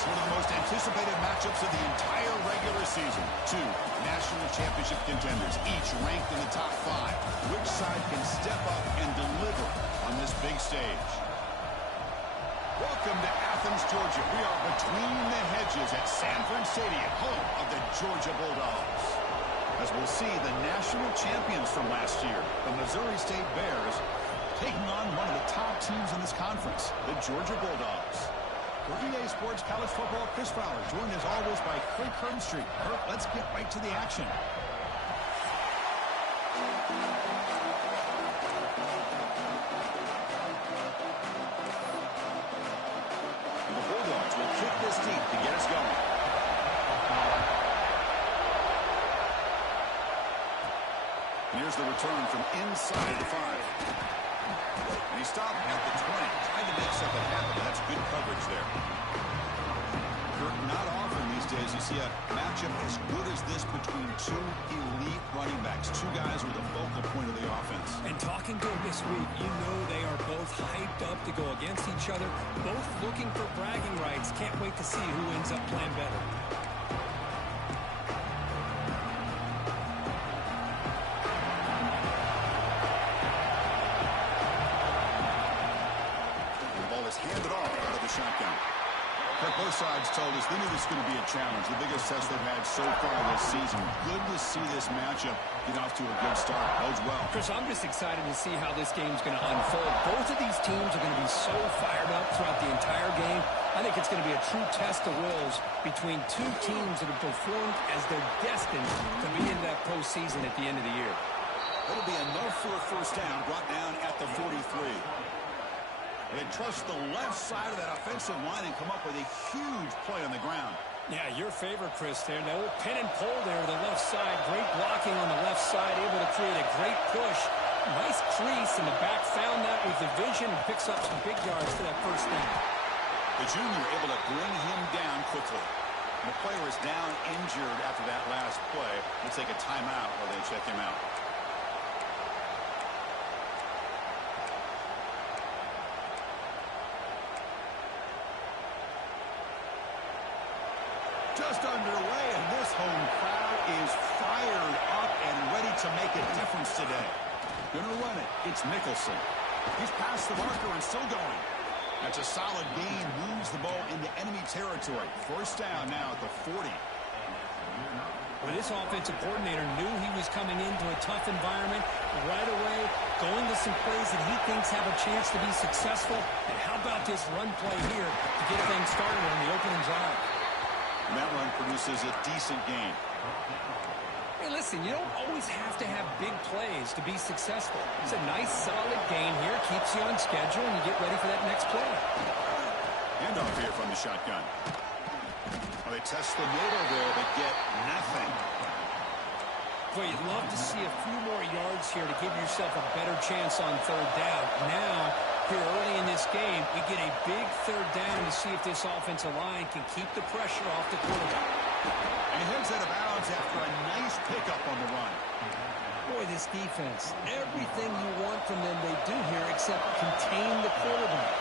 next. One of the most anticipated matchups of the entire regular season. Two national championship contenders, each ranked in the top 5. Which side can step up and deliver on this big stage? Welcome to Athens, Georgia. We are between the hedges at Sanford Stadium, home of the Georgia Bulldogs. As we'll see, the national champions from last year, the Missouri State Bears, taking on one of the top teams in this conference, the Georgia Bulldogs. For EA Sports College Football, Chris Fowler, joined as always by Kirk Herbstreit. Kirk, let's get right to the action. The Bulldogs will kick this deep to get us going. And here's the return from inside the 5. And he stopped at the 20. Tried to make something happen, but that's good coverage there. Kirk, not often these days you see a matchup as good as this between two elite running backs. Two guys with a focal point of the offense. And talking to him this week, you know they are both hyped up to go against each other. Both looking for bragging rights. Can't wait to see who ends up playing better. Handed off out of the shotgun. But both sides told us they knew this was going to be a challenge, the biggest test they've had so far this season. Good to see this matchup get off to a good start. Bodes well. Chris, I'm just excited to see how this game's going to unfold. Both of these teams are going to be so fired up throughout the entire game. I think it's going to be a true test of wills between two teams that have performed as they're destined to be in that postseason at the end of the year. It'll be enough for a first down, brought down at the 43. They trust the left side of that offensive line and come up with a huge play on the ground. Yeah, your favorite, Chris, there. No pin and pull there to the left side. Great blocking on the left side, able to create a great push. Nice crease in the back. Found that with the vision and picks up some big yards for that first down. The junior able to bring him down quickly. The player is down injured after that last play. We'll take a timeout while they check him out. Just underway, and this home crowd is fired up and ready to make a difference today. Gonna run it. It's Nicholson. He's past the marker and still going. That's a solid gain. Moves the ball into enemy territory. First down now at the 40. Well, this offensive coordinator knew he was coming into a tough environment right away, going to some plays that he thinks have a chance to be successful. And how about this run play here to get things started on the opening drive? And that run produces a decent gain. Hey, listen, you don't always have to have big plays to be successful. It's a nice, solid gain here. Keeps you on schedule, and you get ready for that next play. Handoff here from the shotgun. Well, they test the middle there, but get nothing. Boy, you'd love to see a few more yards here to give yourself a better chance on third down. Now, here early in this game, we get a big third down to see if this offensive line can keep the pressure off the quarterback. And he heads out of bounds after a nice pickup on the run. Boy, this defense, everything you want from them they do here except contain the quarterback.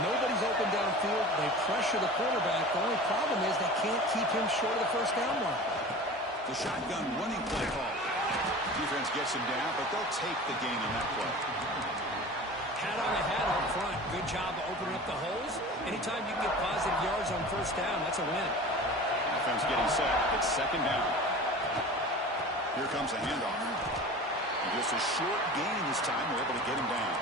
Nobody's open downfield. They pressure the quarterback. The only problem is they can't keep him short of the first down mark. The shotgun running play call. Defense gets him down, but they'll take the gain on that play. Hat on the hat up front. Good job of opening up the holes. Anytime you can get positive yards on first down, that's a win. Offense getting set. It's second down. Here comes a handoff. And just a short gain this time. We're able to get him down.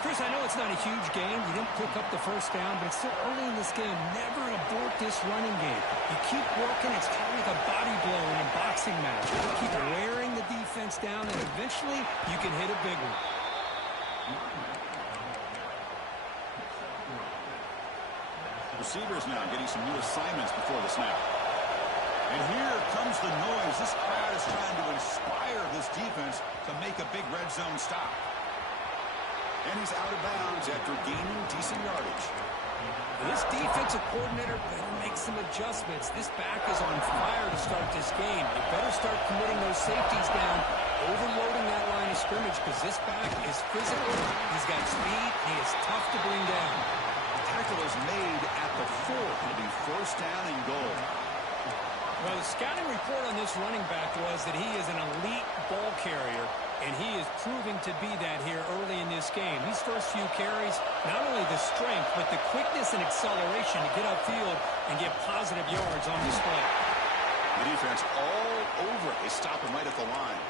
Chris, I know it's not a huge game. You didn't pick up the first down, but it's still early in this game. Never abort this running game. You keep working. It's kind of like a body blow in a boxing match. Keep wearing the defense down, and eventually you can hit a big one. Receivers now getting some new assignments before the snap. And here comes the noise. This crowd is trying to inspire this defense to make a big red zone stop. And he's out of bounds after gaining decent yardage. This defensive coordinator better make some adjustments. This back is on fire to start this game. You better start committing those safeties down, overloading that line of scrimmage, because this back is physical. He's got speed. He is tough to bring down. Tackle tackle is made at the 4. It'll be first down and goal. Well, the scouting report on this running back was that he is an elite ball carrier, and he is proving to be that here early in this game. These first few carries, not only the strength, but the quickness and acceleration to get upfield and get positive yards on display. The defense all over it. They stop him right at the line.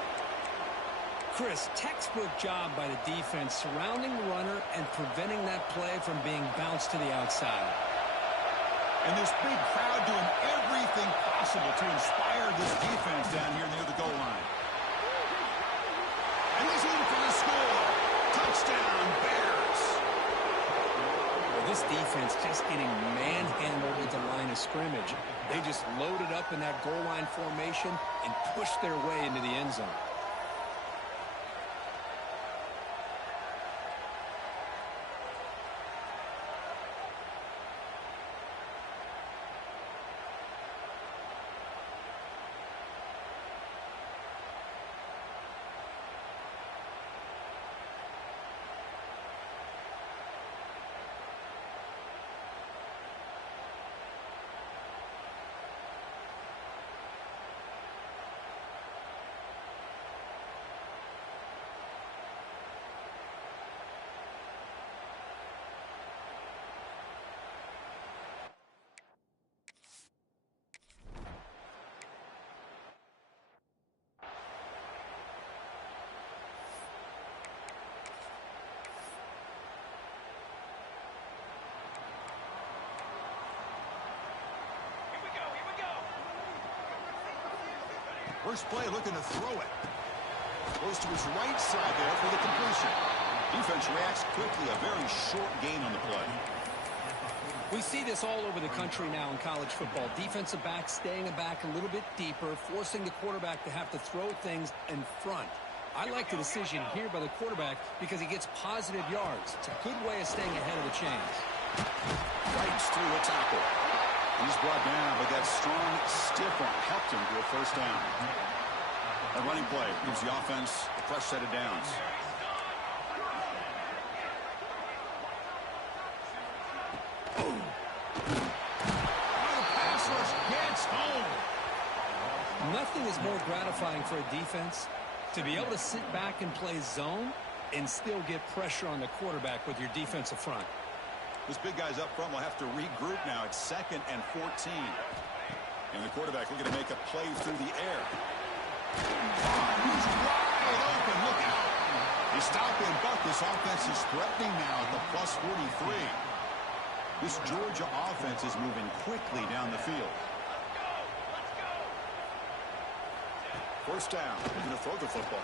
Chris, textbook job by the defense surrounding the runner and preventing that play from being bounced to the outside. And this big crowd doing everything possible to inspire this defense down here near the goal line. And he's in for the score. Touchdown, Bears. Well, this defense just getting manhandled at the line of scrimmage. They just loaded up in that goal line formation and pushed their way into the end zone. First play looking to throw it. Goes to his right side there for the completion. Defense reacts quickly. A very short gain on the play. We see this all over the country now in college football. Defensive backs staying back a little bit deeper, forcing the quarterback to have to throw things in front. I like the decision here by the quarterback because he gets positive yards. It's a good way of staying ahead of the chains. Rights through a tackle. He's brought down, but that strong, stiff arm helped him to a first down. A running play gives the offense a fresh set of downs. Boom. The pass rush gets home. Nothing is more gratifying for a defense to be able to sit back and play zone and still get pressure on the quarterback with your defensive front. This big guy's up front will have to regroup now. It's 2nd and 14. And the quarterback looking to make a play through the air. He's wide open. Look out. They stop him, but this offense is threatening now at the plus 43. This Georgia offense is moving quickly down the field. First down. They're going to throw the football.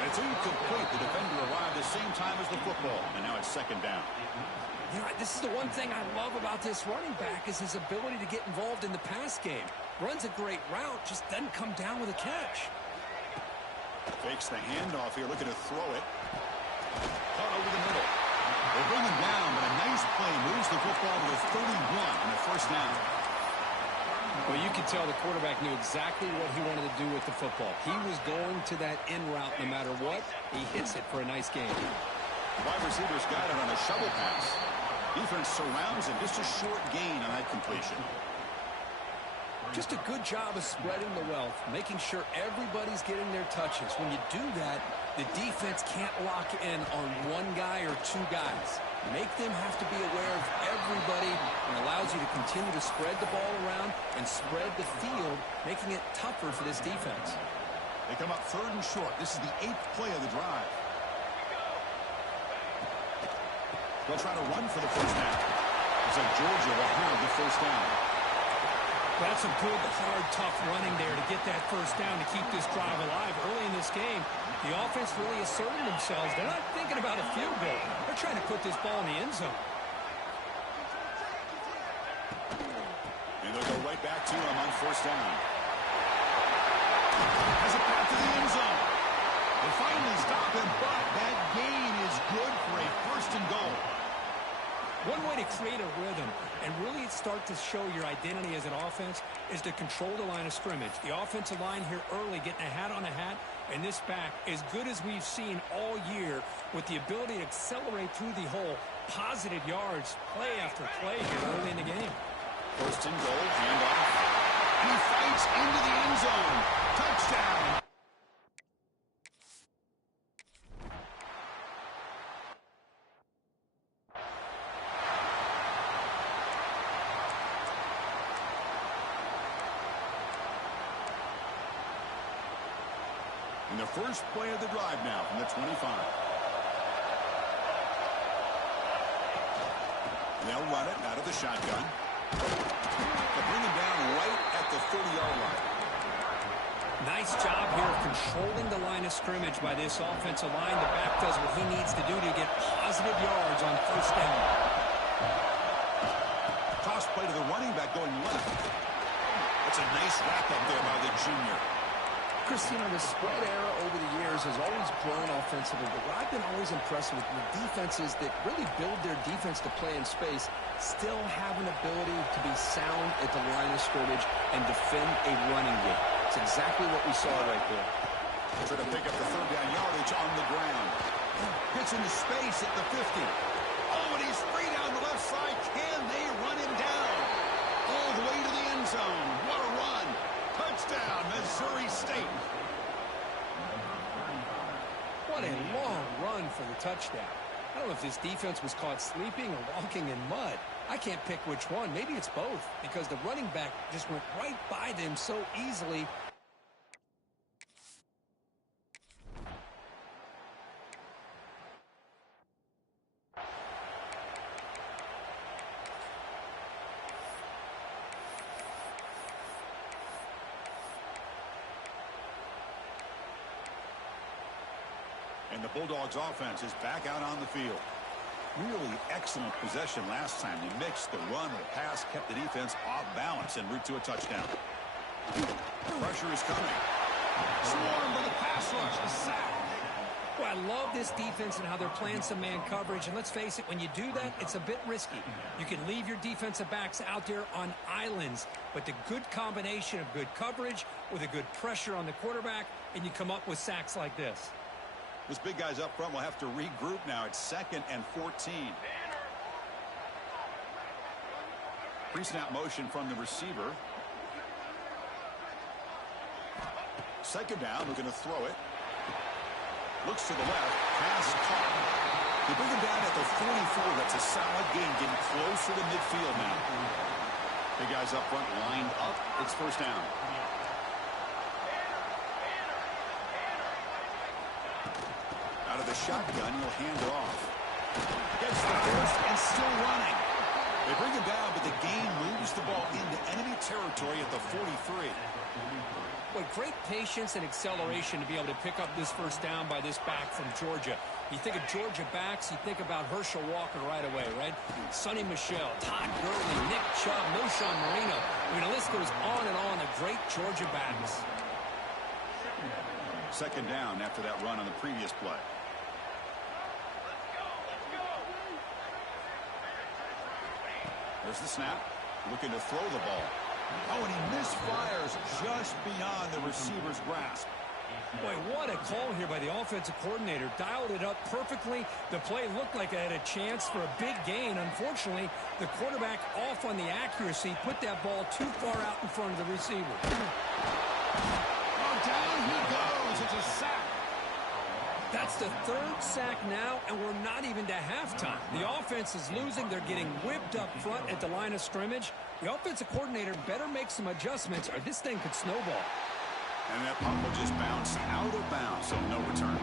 And it's incomplete. The defender arrived the same time as the football. And now it's 2nd down. You know, this is the one thing I love about this running back is his ability to get involved in the pass game. Runs a great route, just doesn't come down with a catch. Fakes the handoff here, looking to throw it. Caught over the middle. They bring him down, but a nice play moves the football to the 31 on the first down. Well, you could tell the quarterback knew exactly what he wanted to do with the football. He was going to that in route no matter what. He hits it for a nice gain. The wide receivers got it on a shovel pass. Defense surrounds him. Just a short gain on that completion. Just a good job of spreading the wealth, making sure everybody's getting their touches. When you do that, the defense can't lock in on one guy or two guys. Make them have to be aware of everybody and allows you to continue to spread the ball around and spread the field, making it tougher for this defense. They come up 3rd and short. This is the 8th play of the drive. They'll try to run for the first down. Looks like Georgia will have the first down. That's some good, hard, tough running there to get that first down to keep this drive alive. Early in this game, the offense really asserted themselves. They're not thinking about a field goal. They're trying to put this ball in the end zone. And they'll go right back to him on first down. Has a path to the end zone. They finally stop him, but that gain is good for a 1st and goal. One way to create a rhythm and really start to show your identity as an offense is to control the line of scrimmage. The offensive line here early getting a hat on a hat And this back, as good as we've seen all year, with the ability to accelerate through the hole, positive yards, play after play here early in the game. First and goal, handoff. And he fights into the end zone. Touchdown. And the first play of the drive now from the 25. They'll run it out of the shotgun. They'll bring him down right at the 30-yard line. Nice job here of controlling the line of scrimmage by this offensive line. The back does what he needs to do to get positive yards on first down. Toss play to the running back going left. That's a nice wrap up there by the junior. Chris, you know, the spread era over the years has always grown offensively, but what I've been always impressed with defenses that really build their defense to play in space still have an ability to be sound at the line of scrimmage and defend a running game. It's exactly what we saw right there. Trying to pick up the third down yardage on the ground. Gets into space at the 50. Oh, and he's free down the left side. Can they run him down? All the way to the end zone. What a run. Touchdown, Missouri State. What a long run for the touchdown. I don't know if this defense was caught sleeping or walking in mud. I can't pick which one. Maybe it's both, because the running back just went right by them so easily. And the Bulldogs offense is back out on the field. Really excellent possession last time. They mixed the run, the pass, kept the defense off balance en route to a touchdown. Pressure is coming. Swarm with a pass rush, a sack. Well, I love this defense and how they're playing some man coverage. And let's face it, when you do that, it's a bit risky. You can leave your defensive backs out there on islands, but the good combination of good coverage with a good pressure on the quarterback, and you come up with sacks like this. Those big guys up front will have to regroup now. It's 2nd and 14. Pre-snap motion from the receiver. Second down, looking to throw it. Looks to the left. Pass caught. They bring him down at the 44. That's a solid gain, getting closer to midfield now. Big guys up front lined up. It's first down. Out of the shotgun, he'll hand it off. Gets the first and still running. They bring him down, but the gain moves the ball into enemy territory at the 43. Boy, great patience and acceleration to be able to pick up this first down by this back from Georgia. You think of Georgia backs, you think about Herschel Walker right away, right? Sonny Michel, Todd Gurley, Nick Chubb, Noshawn Marino. I mean, the list goes on and on of great Georgia backs. Second down after that run on the previous play. There's the snap. Looking to throw the ball. Oh, and he misfires just beyond the receiver's grasp. Boy, what a call here by the offensive coordinator. Dialed it up perfectly. The play looked like it had a chance for a big gain. Unfortunately, the quarterback off on the accuracy, put that ball too far out in front of the receiver. Oh, down he goes. It's a sack. That's the third sack now, and we're not even to halftime. The offense is losing. They're getting whipped up front at the line of scrimmage. The offensive coordinator better make some adjustments, or this thing could snowball. And that puck will just bounce out of bounds, so no return.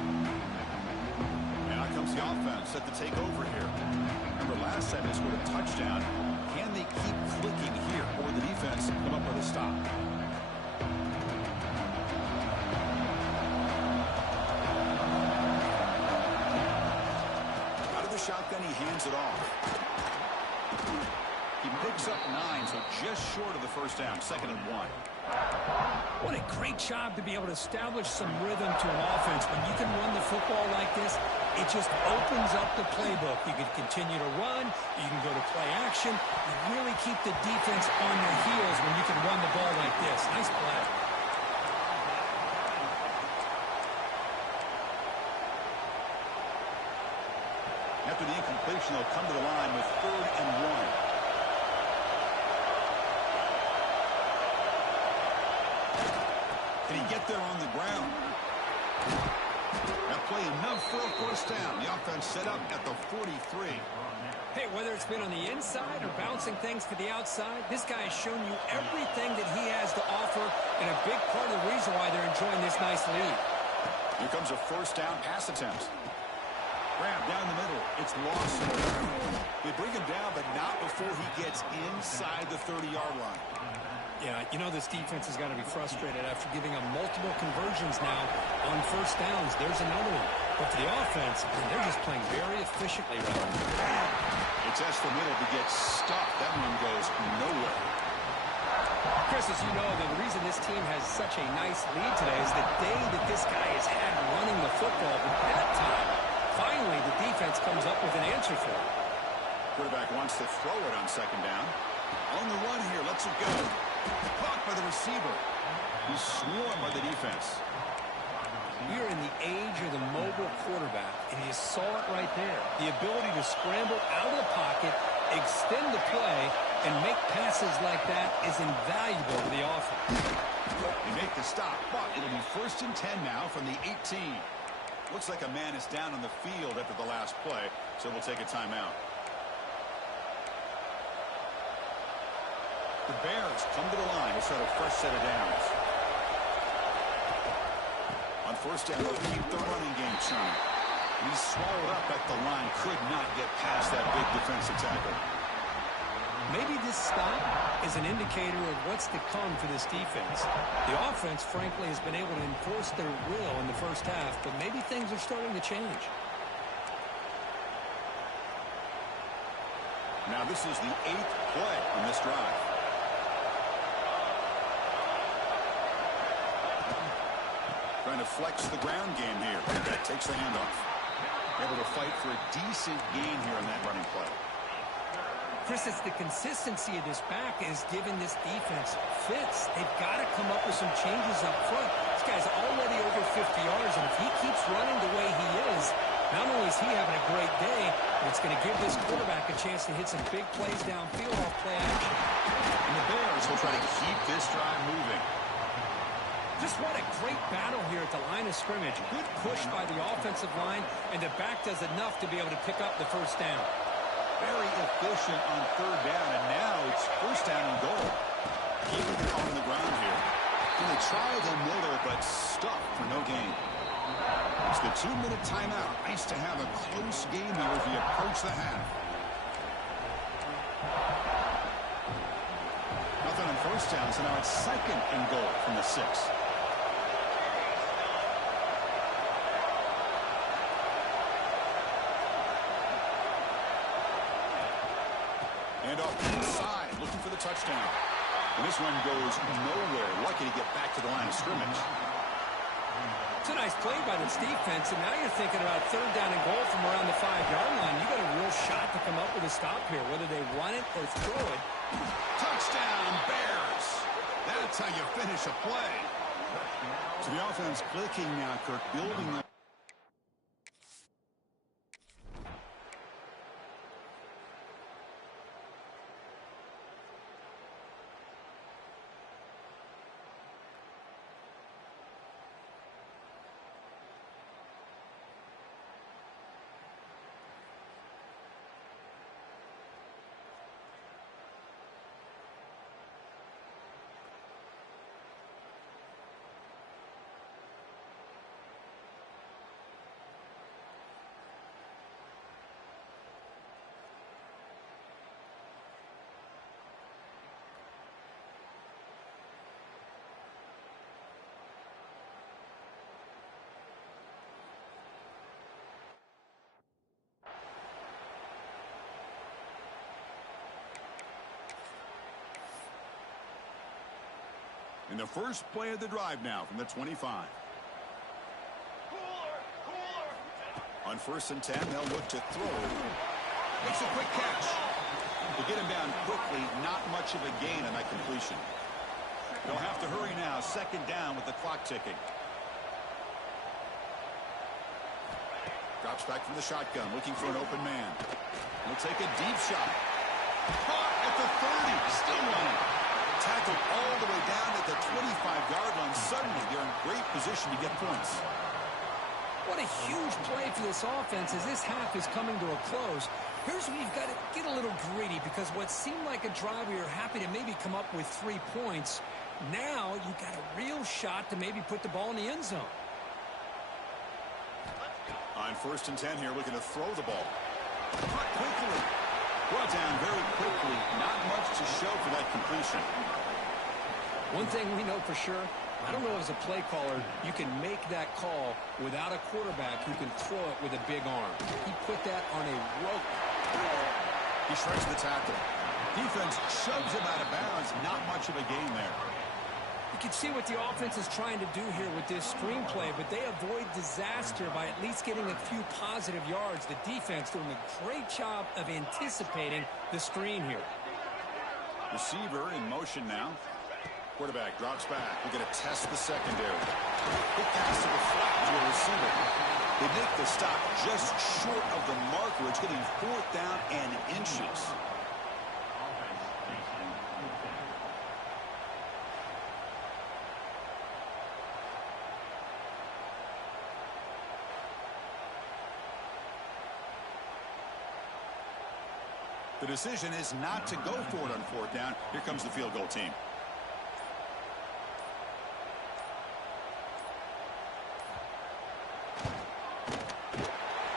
And out comes the offense set to take over here. Remember, last time they scored a touchdown. Can they keep clicking here, or the defense come up with a stop? Shotgun, he hands it off. He picks up 9, so just short of the first down, 2nd and 1. What a great job to be able to establish some rhythm to an offense. When you can run the football like this, it just opens up the playbook. You can continue to run, you can go to play action, you really keep the defense on their heels when you can run the ball like this. Nice play. After the incompletion, they'll come to the line with 3rd and 1. Can he get there on the ground? That play enough for a first down. The offense set up at the 43. Hey, whether it's been on the inside or bouncing things to the outside, this guy has shown you everything that he has to offer, and a big part of the reason why they're enjoying this nice lead. Here comes a first down pass attempt. Grab down the middle. It's lost. They bring him down, but not before he gets inside the 30-yard line. Yeah, you know this defense has got to be frustrated after giving up multiple conversions now on first downs. There's another one. But for the offense, they're just playing very efficiently right now. It's the middle to get stuck. That one goes nowhere. Chris, as you know, the reason this team has such a nice lead today is the day that this guy has had running the football. But that time, finally, the defense comes up with an answer for it. Quarterback wants to throw it on second down. On the run here, lets it go. Caught by the receiver. He's swarmed by the defense. We are in the age of the mobile quarterback, and you saw it right there. The ability to scramble out of the pocket, extend the play, and make passes like that is invaluable to the offense. They make the stop, but it'll be 1st and 10 now from the 18. Looks like a man is down on the field after the last play, so we'll take a timeout. The Bears come to the line to start a fresh set of downs. On first down, they'll keep the running game churning. He's swallowed up at the line, could not get past that big defensive tackle. Maybe this stop is an indicator of what's to come for this defense. The offense, frankly, has been able to enforce their will in the first half, but maybe things are starting to change. Now this is the 8th play on this drive. Trying to flex the ground game here. That takes the handoff. Able to fight for a decent gain here in that running play. Chris, it's the consistency of this back is giving this defense fits. They've got to come up with some changes up front. This guy's already over 50 yards, and if he keeps running the way he is, not only is he having a great day, but it's going to give this quarterback a chance to hit some big plays downfield off play action. And the Bears will try to keep this drive moving. Just what a great battle here at the line of scrimmage. Good push by the offensive line, and the back does enough to be able to pick up the first down. Very efficient on 3rd down, and now it's 1st down and goal. Keeping it on the ground here. And they try the middle, but stuck for no gain. It's the 2-minute timeout. Nice to have a close game here as we approach the half. Nothing on first down, so now it's 2nd and goal from the 6. And off inside, looking for the touchdown. And this one goes nowhere. Lucky to get back to the line of scrimmage. It's a nice play by this defense, and now you're thinking about 3rd down and goal from around the 5-yard line. You got a real shot to come up with a stop here, whether they run it or throw it. Touchdown, Bears. That's how you finish a play. So the offense clicking now, Kirk, building the in the first play of the drive now from the 25. On 1st and 10, they'll look to throw. Makes a quick catch. To get him down quickly, not much of a gain on that completion. They'll have to hurry now. 2nd down with the clock ticking. Drops back from the shotgun, looking for an open man. He'll take a deep shot. Caught at the 30, still running. Tackled all the way down at the 25-yard line. Suddenly, they're in great position to get points. What a huge play for this offense as this half is coming to a close. Here's where you've got to get a little greedy, because what seemed like a drive where you're happy to maybe come up with 3 points, now you've got a real shot to maybe put the ball in the end zone. On 1st and 10 here, looking to throw the ball. Caught quickly. Brought down very quickly. Not much to show for that completion. One thing we know for sure, I don't know as a play caller, you can make that call without a quarterback who can throw it with a big arm. He put that on a rope. He shreds the tackle. Defense shoves him out of bounds. Not much of a gain there. You can see what the offense is trying to do here with this screenplay, but they avoid disaster by at least getting a few positive yards. The defense doing a great job of anticipating the screen here. Receiver in motion now. Quarterback drops back. We're going to test the secondary. Quick pass to the flat to a receiver. They make the stop just short of the marker. It's getting 4th down and inches. The decision is not to go for it on 4th down. Here comes the field goal team.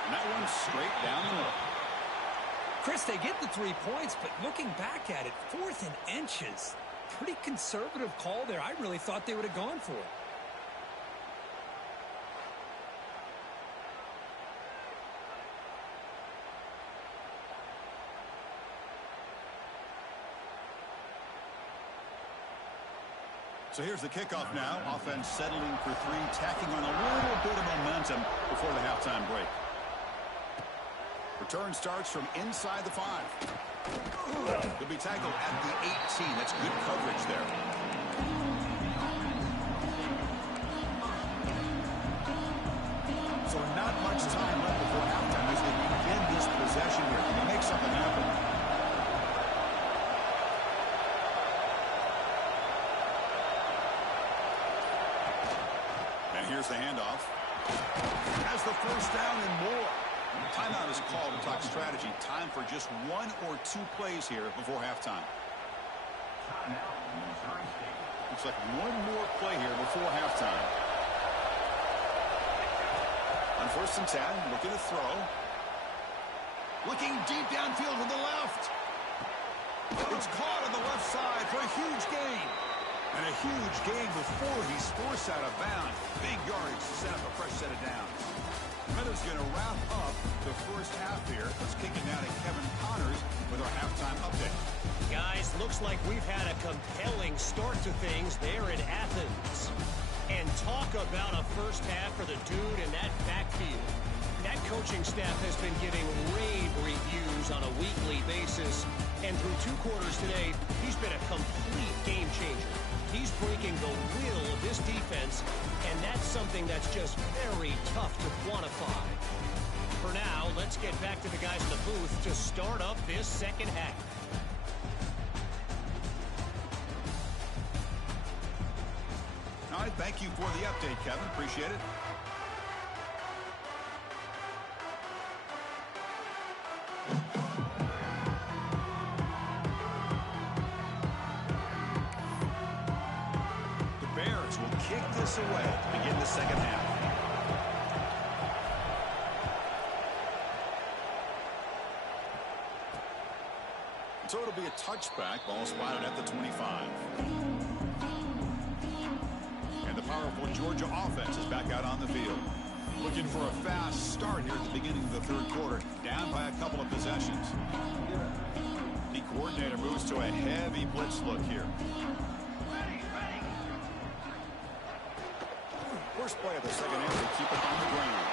And that one's straight down the middle. Chris, they get the 3 points, but looking back at it, 4th and inches. Pretty conservative call there. I really thought they would have gone for it. So here's the kickoff now. Offense settling for 3, tacking on a little bit of momentum before the halftime break. Return starts from inside the 5. He'll be tackled at the 18. That's good coverage there. So not much time left before halftime as they begin this possession here. Can they make something happen? Here's the handoff. Has the 1st down and more. Timeout is called to talk strategy. Time for just 1 or 2 plays here before halftime. Looks like 1 more play here before halftime. On 1st and 10, looking to throw. Looking deep downfield to the left. It's caught on the left side for a huge gain. And a huge gain before he's forced out of bounds. Big yardage to set up a fresh set of downs. Meadows going to wrap up the first half here. Let's kick it now to Kevin Connors with our halftime update. Guys, looks like we've had a compelling start to things there in Athens. And talk about a first half for the dude in that backfield. That coaching staff has been giving rave reviews on a weekly basis. And through 2 quarters today, he's been a complete game changer. He's breaking the will of this defense, and that's something that's just very tough to quantify. For now, let's get back to the guys in the booth to start up this second half. All right, thank you for the update, Kevin. Appreciate it. Away to begin the second half. So it'll be a touchback. Ball spotted at the 25. And the powerful Georgia offense is back out on the field. Looking for a fast start here at the beginning of the 3rd quarter. Down by a couple of possessions. The coordinator moves to a heavy blitz look here. First play of the second half to keep it on the ground.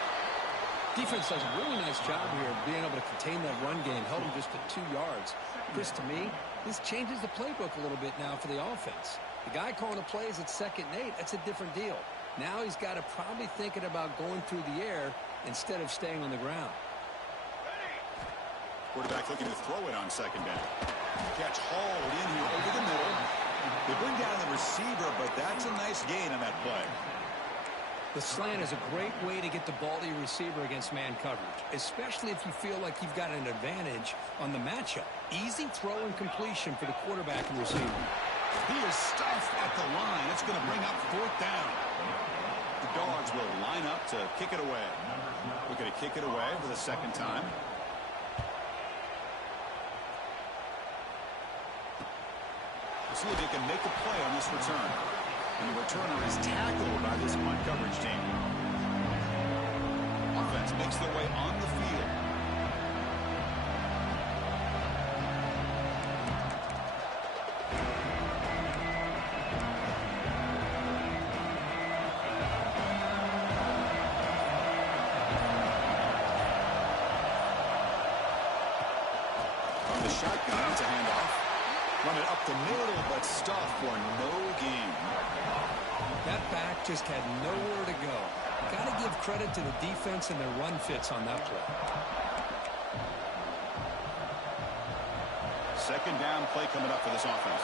Defense does a really nice job here of being able to contain that run game. Held him just to 2 yards. Chris, to me, this changes the playbook a little bit now for the offense. The guy calling the plays at 2nd and 8, that's a different deal. Now he's got to probably thinking about going through the air instead of staying on the ground. Quarterback looking to throw it on second down. Catch hauled in here over the middle. They bring down the receiver, but that's a nice gain on that play. The slant is a great way to get the ball to your receiver against man coverage, especially if you feel like you've got an advantage on the matchup. Easy throw and completion for the quarterback and receiver. He is stuffed at the line. It's going to bring up fourth down. The Dogs will line up to kick it away. We're going to kick it away for the second time. See if they can make a play on this return. And the returner is tackled by this punt coverage team. Offense makes their way on the field. From the shotgun, it's a handoff. Run it up the middle, but stuffed for no gain. That back just had nowhere to go. Got to give credit to the defense and their run fits on that play. Second down play coming up for this offense.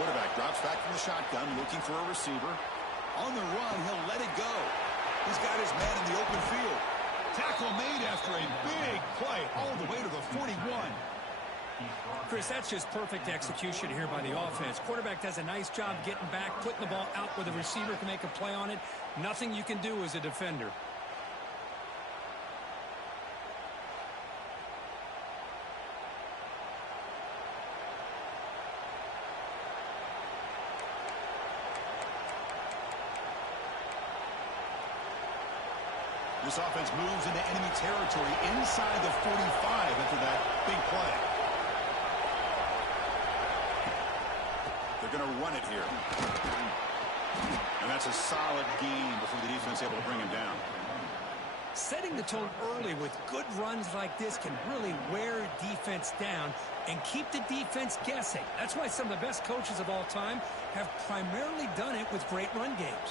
Quarterback drops back from the shotgun, looking for a receiver. On the run, he'll let it go. He's got his man in the open field. Tackle made after a big play all the way to the 41. Chris, that's just perfect execution here by the offense. Quarterback does a nice job getting back, putting the ball out where the receiver can make a play on it. Nothing you can do as a defender. This offense moves into enemy territory inside the 45 after that big play. They're going to run it here. And that's a solid gain before the defense is able to bring him down. Setting the tone early with good runs like this can really wear defense down and keep the defense guessing. That's why some of the best coaches of all time have primarily done it with great run games.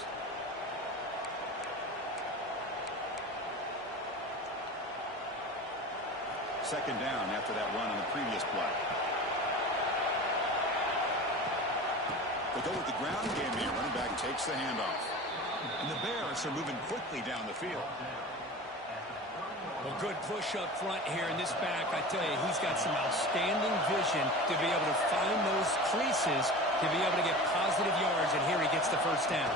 Second down after that run on the previous play. They go with the ground game here. Running back takes the handoff. And the Bears are moving quickly down the field. Well, good push up front here in this back. I tell you, he's got some outstanding vision to be able to find those creases to be able to get positive yards, and here he gets the first down.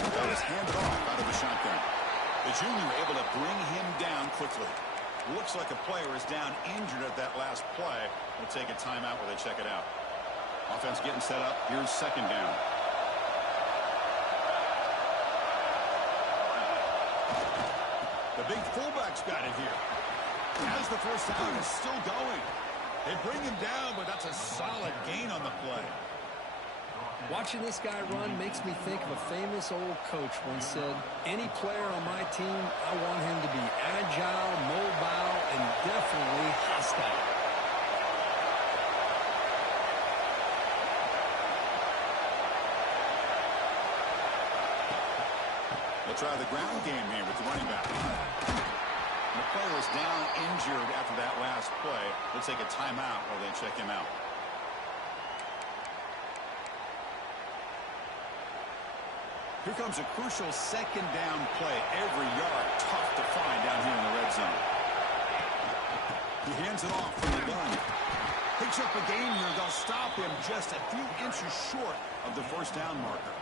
That was handed off out of the shotgun. The junior able to bring him down quickly. Looks like a player is down injured at that last play. We'll take a timeout while they check it out. Offense getting set up. Here's second down. The big fullback's got it here. As the first down is still going. They bring him down, but that's a solid gain on the play. Watching this guy run makes me think of a famous old coach once said, any player on my team, I want him to be agile, mobile, and definitely hostile. They'll try the ground game here with the running back. The player is down injured after that last play. They'll take a timeout while they check him out. Here comes a crucial second down play. Every yard tough to find down here in the red zone. He hands it off from the gun. Picks up a gain here. They'll stop him just a few inches short of the first down marker.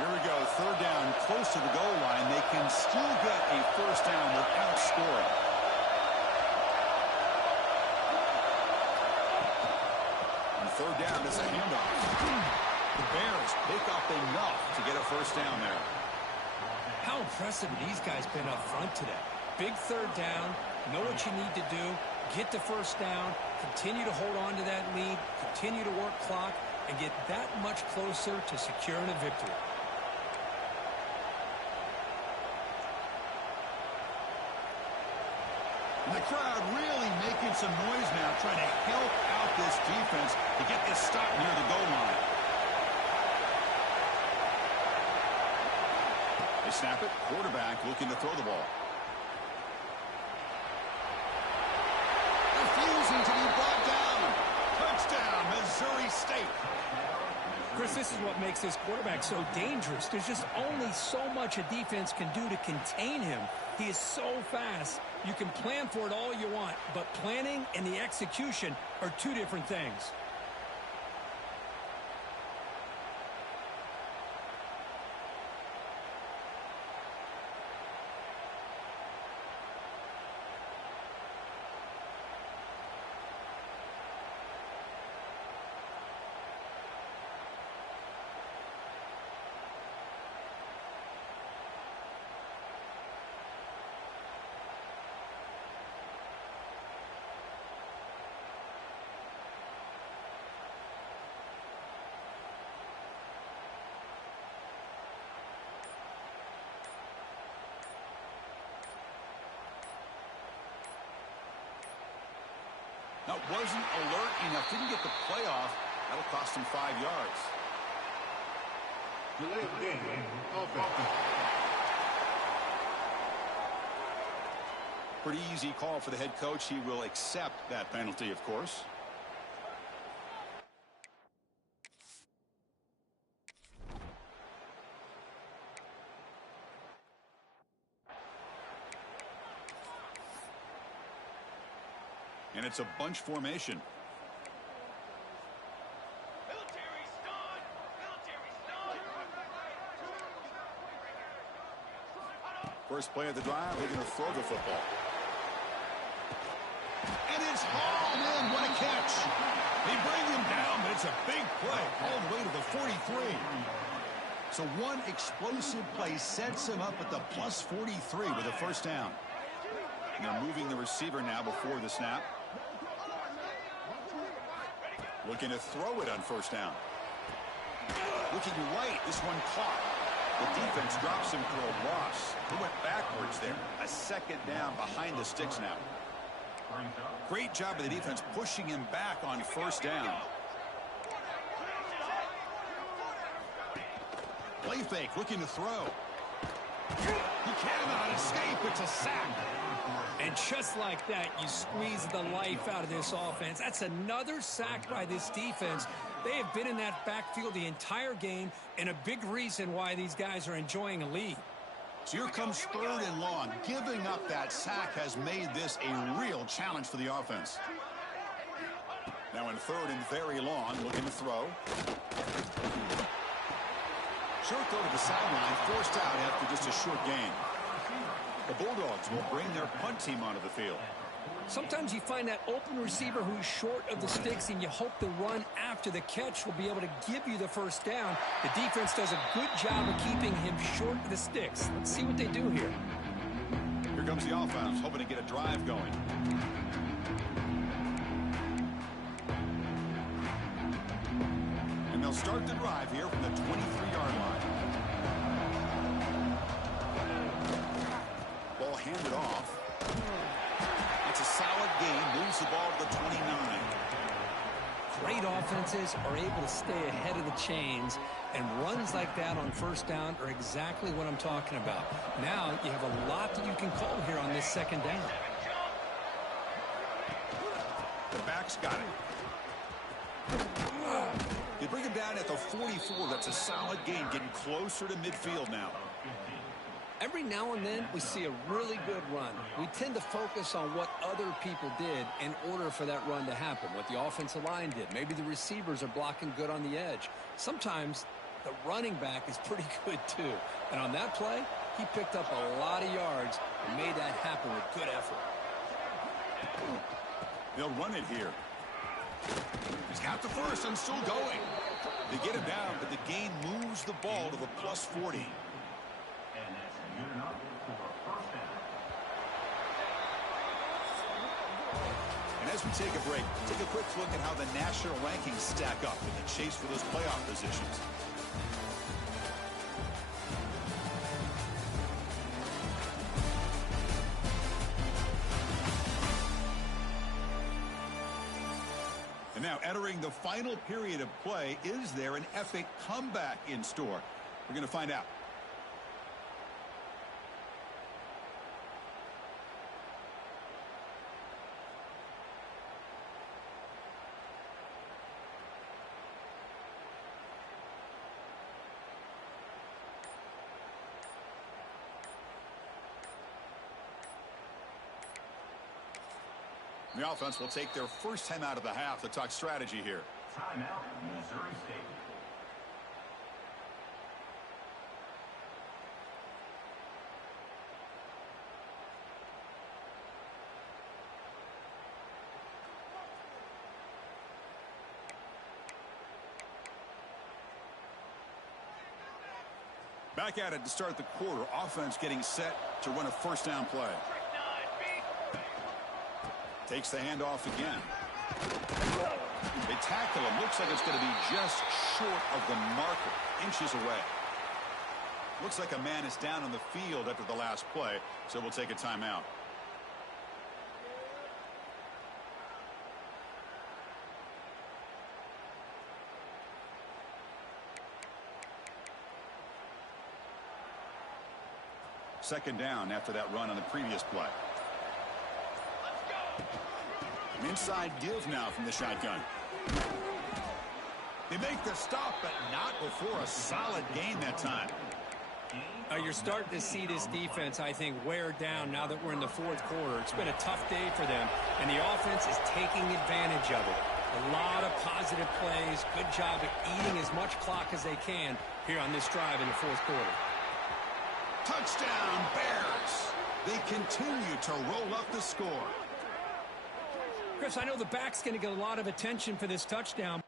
Here we go. Third down close to the goal line. They can still get a first down without scoring. Third down is a handoff. The Bears pick up enough to get a first down there. How impressive these guys been up front today. Big third down, know what you need to do, get the first down, continue to hold on to that lead, continue to work clock, and get that much closer to securing a victory. And the crowd really making some noise now, trying to help out this defense to get this stop near the goal line. They snap it. Quarterback looking to throw the ball. Refusing to be brought down. Touchdown, Missouri State. Chris, this is what makes this quarterback so dangerous. There's just only so much a defense can do to contain him. He is so fast. You can plan for it all you want, but planning and the execution are two different things. Now, wasn't alert enough. Didn't get the playoff. That'll cost him 5 yards. Delay of game. Offense. Pretty easy call for the head coach. He will accept that penalty, of course. And it's a bunch formation. First play of the drive, they're going to throw the football. And it's hauled in. What a catch. They bring him down, but it's a big play all the way to the 43. So one explosive play sets him up at the plus 43 with a first down. And they're moving the receiver now before the snap. Looking to throw it on first down. Looking right. This one caught. The defense drops him for a loss. He went backwards there. A second down behind the sticks now. Great job of the defense pushing him back on first down. Play fake, looking to throw. He cannot escape. It's a sack. And just like that, you squeeze the life out of this offense. That's another sack by this defense. They have been in that backfield the entire game, and a big reason why these guys are enjoying a lead. So here comes 3rd and long. Giving up that sack has made this a real challenge for the offense. Now in 3rd and very long, looking to throw. Short throw to the sideline, forced out after just a short gain. The Bulldogs will bring their punt team onto the field. Sometimes you find that open receiver who's short of the sticks, and you hope the run after the catch will be able to give you the first down. The defense does a good job of keeping him short of the sticks. Let's see what they do here. Here comes the offense, hoping to get a drive going. And they'll start the drive here from the 23-yard line. Ball handed off. It's a solid game. Moves the ball to the 29. Great offenses are able to stay ahead of the chains, and runs like that on first down are exactly what I'm talking about. Now you have a lot that you can call here on this second down. The back's got it. They bring him down at the 44. That's a solid gain, getting closer to midfield now. Every now and then, we see a really good run. We tend to focus on what other people did in order for that run to happen, what the offensive line did. Maybe the receivers are blocking good on the edge. Sometimes the running back is pretty good, too. And on that play, he picked up a lot of yards and made that happen with good effort. They'll run it here. He's got the first and still going. They get him down, but the gain moves the ball to the plus 40. And as we take a break, take a quick look at how the national rankings stack up in the chase for those playoff positions. Now entering the final period of play, is there an epic comeback in store? We're going to find out. The offense will take their first time out of the half to talk strategy here. Timeout, Missouri State. Back at it to start the quarter. Offense getting set to run a first down play. Takes the handoff again. They tackle him. Looks like it's going to be just short of the marker. Inches away. Looks like a man is down on the field after the last play, so we'll take a timeout. Second down after that run on the previous play. An inside give now from the shotgun. They make the stop, but not before a solid gain that time. You're starting to see this defense, I think, wear down now that we're in the fourth quarter. It's been a tough day for them, and the offense is taking advantage of it. A lot of positive plays. Good job at eating as much clock as they can here on this drive in the fourth quarter. Touchdown, Bears. They continue to roll up the score. Chris, I know the back's going to get a lot of attention for this touchdown.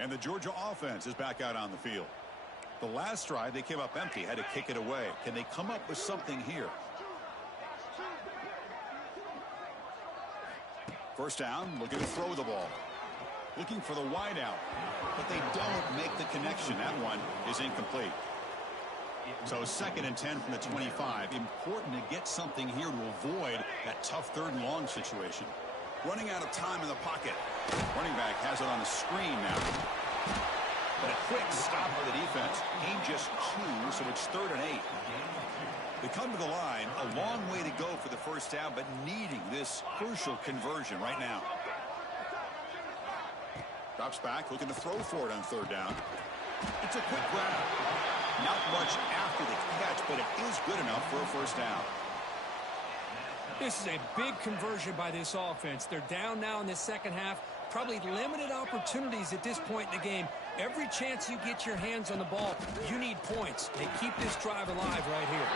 And the Georgia offense is back out on the field. The last drive, they came up empty, had to kick it away. Can they come up with something here? First down, looking to throw the ball. Looking for the wide out, but they don't make the connection. That one is incomplete. So 2nd and 10 from the 25. Important to get something here to avoid that tough 3rd and long situation. Running out of time in the pocket. Running back has it on the screen now. But a quick stop by the defense. Gain just 2, so it's 3rd and 8. They come to the line, a long way to go for the first down, but needing this crucial conversion right now. Drops back, looking to throw for it on 3rd down. It's a quick grab. Not much after the catch, but it is good enough for a first down. This is a big conversion by this offense. They're down now in the second half. Probably limited opportunities at this point in the game. Every chance you get your hands on the ball, you need points. They keep this drive alive right here.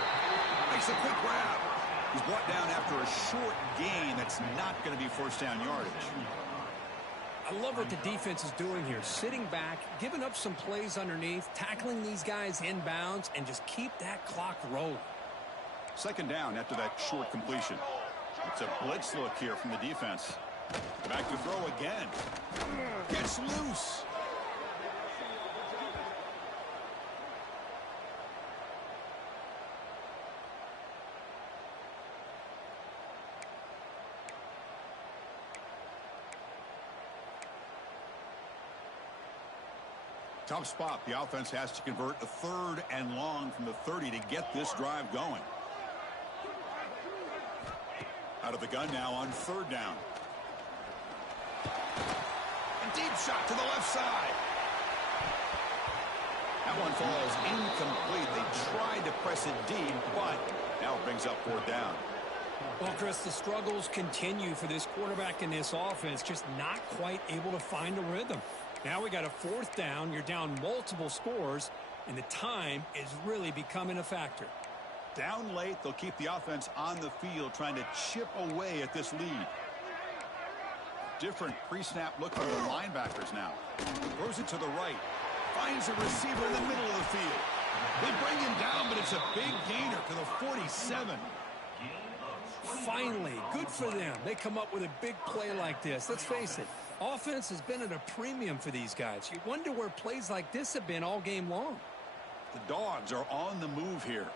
Makes a quick grab. He's brought down after a short gain that's not going to be first down yardage. I love what the defense is doing here. Sitting back, giving up some plays underneath, tackling these guys inbounds, and just keep that clock rolling. Second down after that short completion. It's a blitz look here from the defense. Back to throw again. Gets loose. Tough spot. The offense has to convert a 3rd and long from the 30 to get this drive going. Out of the gun now on 3rd down. A deep shot to the left side. That one falls incomplete. They tried to press it deep, but now it brings up 4th down. Well, Chris, the struggles continue for this quarterback in this offense, just not quite able to find a rhythm. Now we got a 4th down. You're down multiple scores, and the time is really becoming a factor. Down late, they'll keep the offense on the field trying to chip away at this lead. Different pre-snap look from the linebackers now. Throws it to the right. Finds a receiver in the middle of the field. They bring him down, but it's a big gainer to the 47. Finally, good for them. They come up with a big play like this. Let's face it, offense has been at a premium for these guys. You wonder where plays like this have been all game long. The Dogs are on the move here.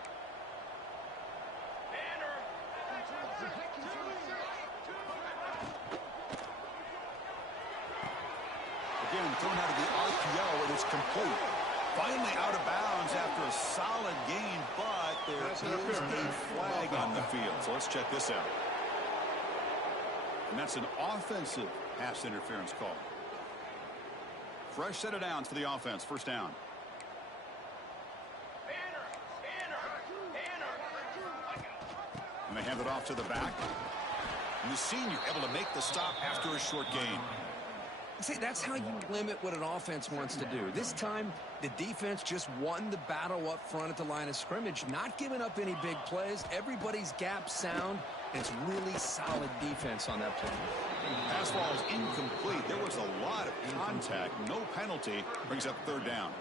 Again, thrown out of the RPO, and it's complete. Finally out of bounds after a solid gain, but there is a flag on the field. So let's check this out. And that's an offensive pass interference call. Fresh set of downs for the offense. First down. And they hand it off to the back. And the senior able to make the stop after a short gain. See, that's how you limit what an offense wants to do. This time, the defense just won the battle up front at the line of scrimmage, not giving up any big plays. Everybody's gap sound. It's really solid defense on that play. Pass ball is incomplete. There was a lot of contact. No penalty. Brings up third down.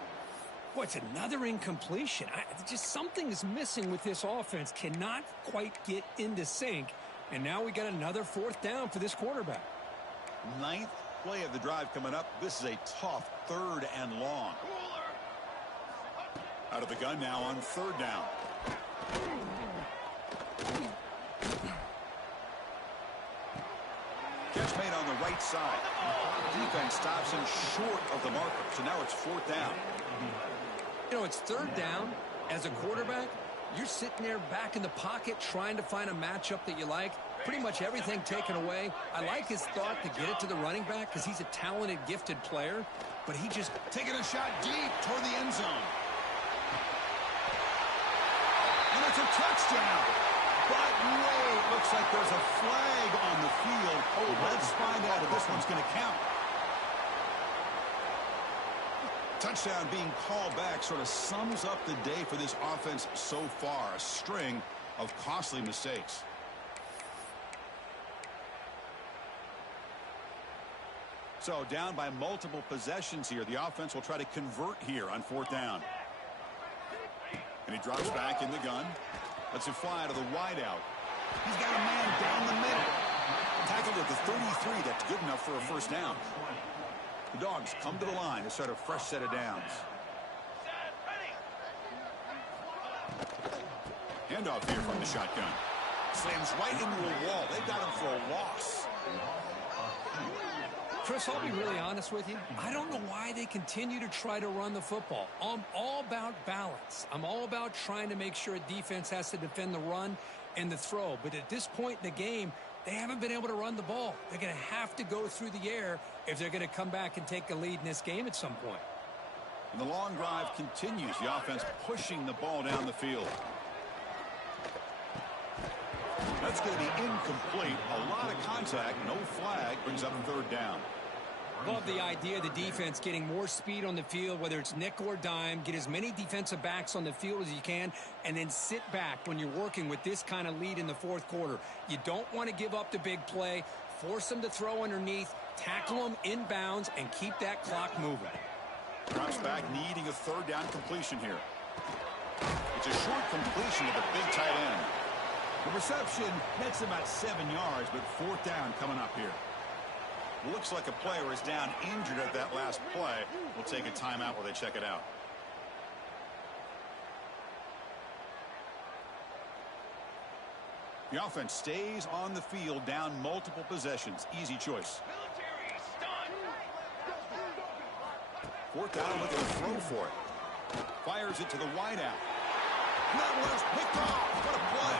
Boy, it's another incompletion. Just something is missing with this offense. Cannot quite get into sync. And now we got another fourth down for this quarterback. Ninth play of the drive coming up. This is a tough third and long. Out of the gun now on third down. Catch made on the right side. Defense stops him short of the marker. So now it's fourth down. You know, it's third down. As a quarterback, you're sitting there back in the pocket trying to find a matchup that you like. Pretty much everything taken away. I like his thought to get it to the running back because he's a talented, gifted player. But he just taking a shot deep toward the end zone. And it's a touchdown. But wait, looks like there's a flag on the field. Oh, let's find out if this one's going to count. Touchdown being called back sort of sums up the day for this offense so far. A string of costly mistakes. So down by multiple possessions here. The offense will try to convert here on fourth down. And he drops back in the gun. Lets it fly to the wideout. He's got a man down the middle. Tackled at the 33. That's good enough for a first down. The Dogs come to the line to start a fresh set of downs. Handoff here from the shotgun. Slams right into a wall. They've got him for a loss. Chris, I'll be really honest with you. I don't know why they continue to try to run the football. I'm all about balance. I'm all about trying to make sure a defense has to defend the run and the throw. But at this point in the game, they haven't been able to run the ball. They're going to have to go through the air if they're going to come back and take a lead in this game at some point. And the long drive continues. The offense pushing the ball down the field. That's going to be incomplete. A lot of contact. No flag. Brings up third down. Love the idea of the defense getting more speed on the field, whether it's nickel or dime. Get as many defensive backs on the field as you can, and then sit back when you're working with this kind of lead in the fourth quarter. You don't want to give up the big play. Force them to throw underneath. Tackle them inbounds, and keep that clock moving. Drops back, needing a third down completion here. It's a short completion to the big tight end. The reception nets about 7 yards, but fourth down coming up here. Looks like a player is down injured at that last play. We'll take a timeout while they check it out. The offense stays on the field, down multiple possessions. Easy choice. Fourth down, looking to throw for it. Fires it to the wideout. That was picked off. What a play.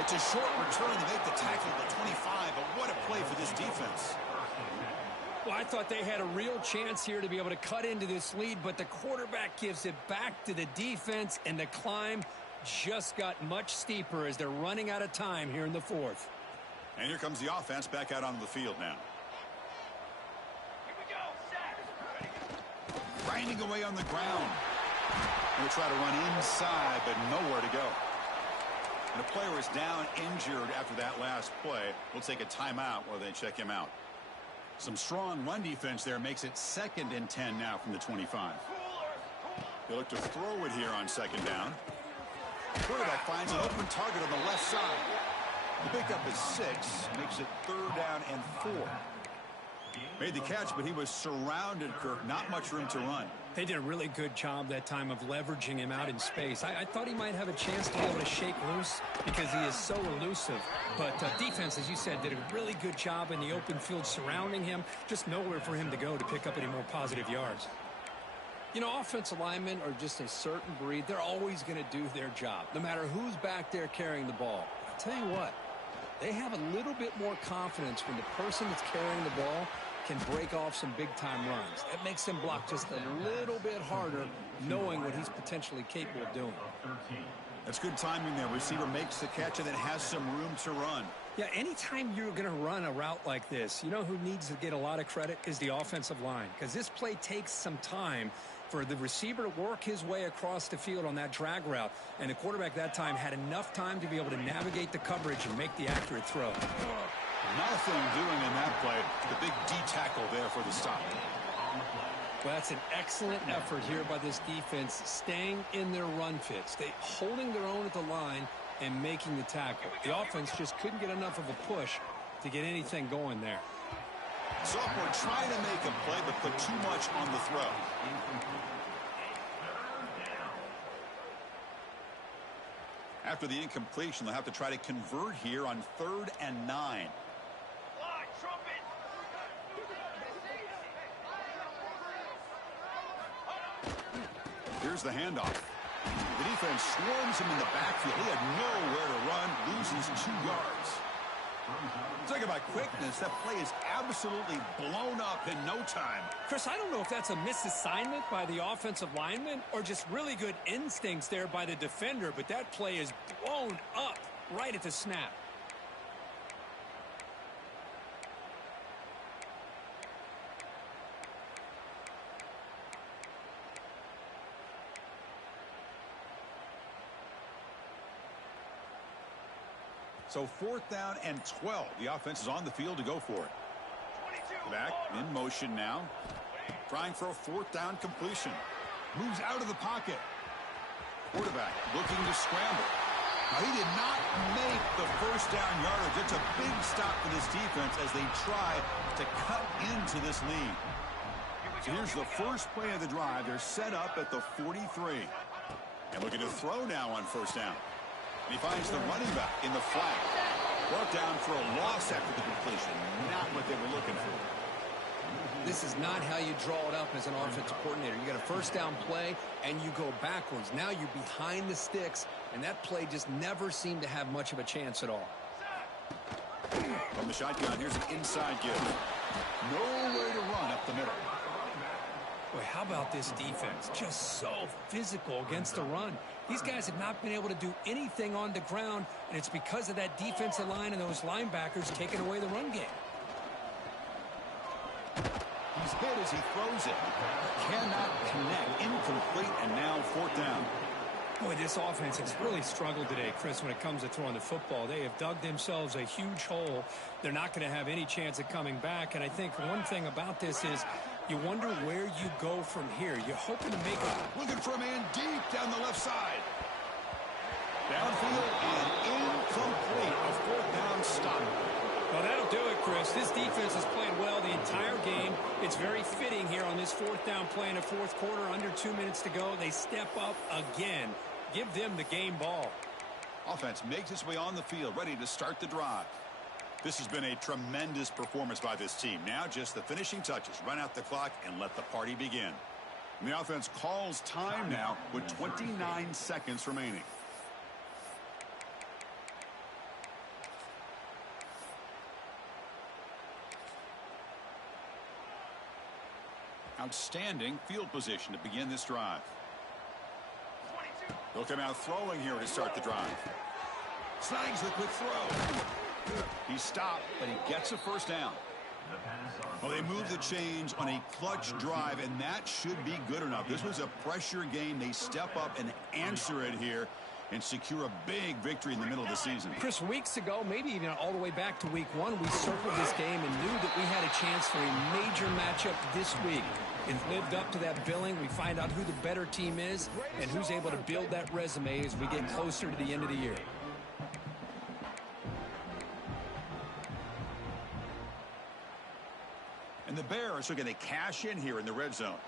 It's a short return to make the tackle at the 25, but what a play for this defense. Well, I thought they had a real chance here to be able to cut into this lead, but the quarterback gives it back to the defense, and the climb just got much steeper as they're running out of time here in the fourth. And here comes the offense back out onto the field now. Grinding away on the ground. We'll try to run inside, but nowhere to go. And a player is down injured after that last play. We'll take a timeout while they check him out. Some strong run defense there makes it 2nd and 10 now from the 25. They look to throw it here on second down. Quarterback finds an open target on the left side. The pickup is 6, makes it 3rd down and 4. Made the catch, but he was surrounded, Kirk. Not much room to run. They did a really good job that time of leveraging him out in space. I thought he might have a chance to be able to shake loose because he is so elusive. But defense, as you said, did a really good job in the open field surrounding him. Just nowhere for him to go to pick up any more positive yards. You know, offensive linemen are just a certain breed. They're always going to do their job, no matter who's back there carrying the ball. I'll tell you what, they have a little bit more confidence when the person that's carrying the ball can break off some big-time runs. That makes him block just a little bit harder, knowing what he's potentially capable of doing. That's good timing there. Receiver makes the catch and then has some room to run. Yeah, anytime you're going to run a route like this, you know who needs to get a lot of credit is the offensive line, because this play takes some time for the receiver to work his way across the field on that drag route, and the quarterback that time had enough time to be able to navigate the coverage and make the accurate throw. Nothing doing in that play. The big D tackle there for the stop. Well, that's an excellent effort here by this defense, staying in their run fits. They holding their own at the line and making the tackle. The offense just couldn't get enough of a push to get anything going there. Sophomore trying to make a play, but put too much on the throw. After the incompletion, they'll have to try to convert here on 3rd and 9. Here's the handoff. The defense swarms him in the backfield. He had nowhere to run, loses 2 yards. Talking about quickness, that play is absolutely blown up in no time. Chris, I don't know if that's a misassignment by the offensive lineman or just really good instincts there by the defender, but that play is blown up right at the snap. So 4th down and 12. The offense is on the field to go for it. Back in motion now. Trying for a 4th down completion. Moves out of the pocket. Quarterback looking to scramble. Now, he did not make the 1st down yardage. It's a big stop for this defense as they try to cut into this lead. So here's the first play of the drive. They're set up at the 43. And looking to throw now on 1st down. He finds the running back in the flat. Brought down for a loss after the completion. Not what they were looking for. This is not how you draw it up as an offensive coordinator. You got a 1st down play, and you go backwards. Now you're behind the sticks, and that play just never seemed to have much of a chance at all. From the shotgun, here's an inside give. Nowhere to run up the middle. Boy, how about this defense? Just so physical against the run. These guys have not been able to do anything on the ground, and it's because of that defensive line and those linebackers taking away the run game. He's hit as he throws it. Cannot connect. Incomplete, and now 4th down. Boy, this offense has really struggled today, Chris, when it comes to throwing the football. They have dug themselves a huge hole. They're not going to have any chance of coming back, and I think one thing about this is you wonder where you go from here. You're hoping to make it. Looking for a man deep down the left side. Downfield and incomplete. A 4th down stop. Well, that'll do it, Chris. This defense has played well the entire game. It's very fitting here on this 4th down play in the 4th quarter. Under 2 minutes to go. They step up again. Give them the game ball. Offense makes its way on the field, ready to start the drive. This has been a tremendous performance by this team. Now just the finishing touches. Run out the clock and let the party begin. And the offense calls time now with 29 seconds remaining. Outstanding field position to begin this drive. They'll come out throwing here to start the drive. Snags the quick throw. He stopped, but he gets a 1st down. Well, they move the chains on a clutch drive, and that should be good enough. This was a pressure game. They step up and answer it here and secure a big victory in the middle of the season. Chris, weeks ago, maybe even all the way back to week 1, we circled this game and knew that we had a chance for a major matchup this week. It lived up to that billing. We find out who the better team is and who's able to build that resume as we get closer to the end of the year. Stars are going to cash in here in the red zone.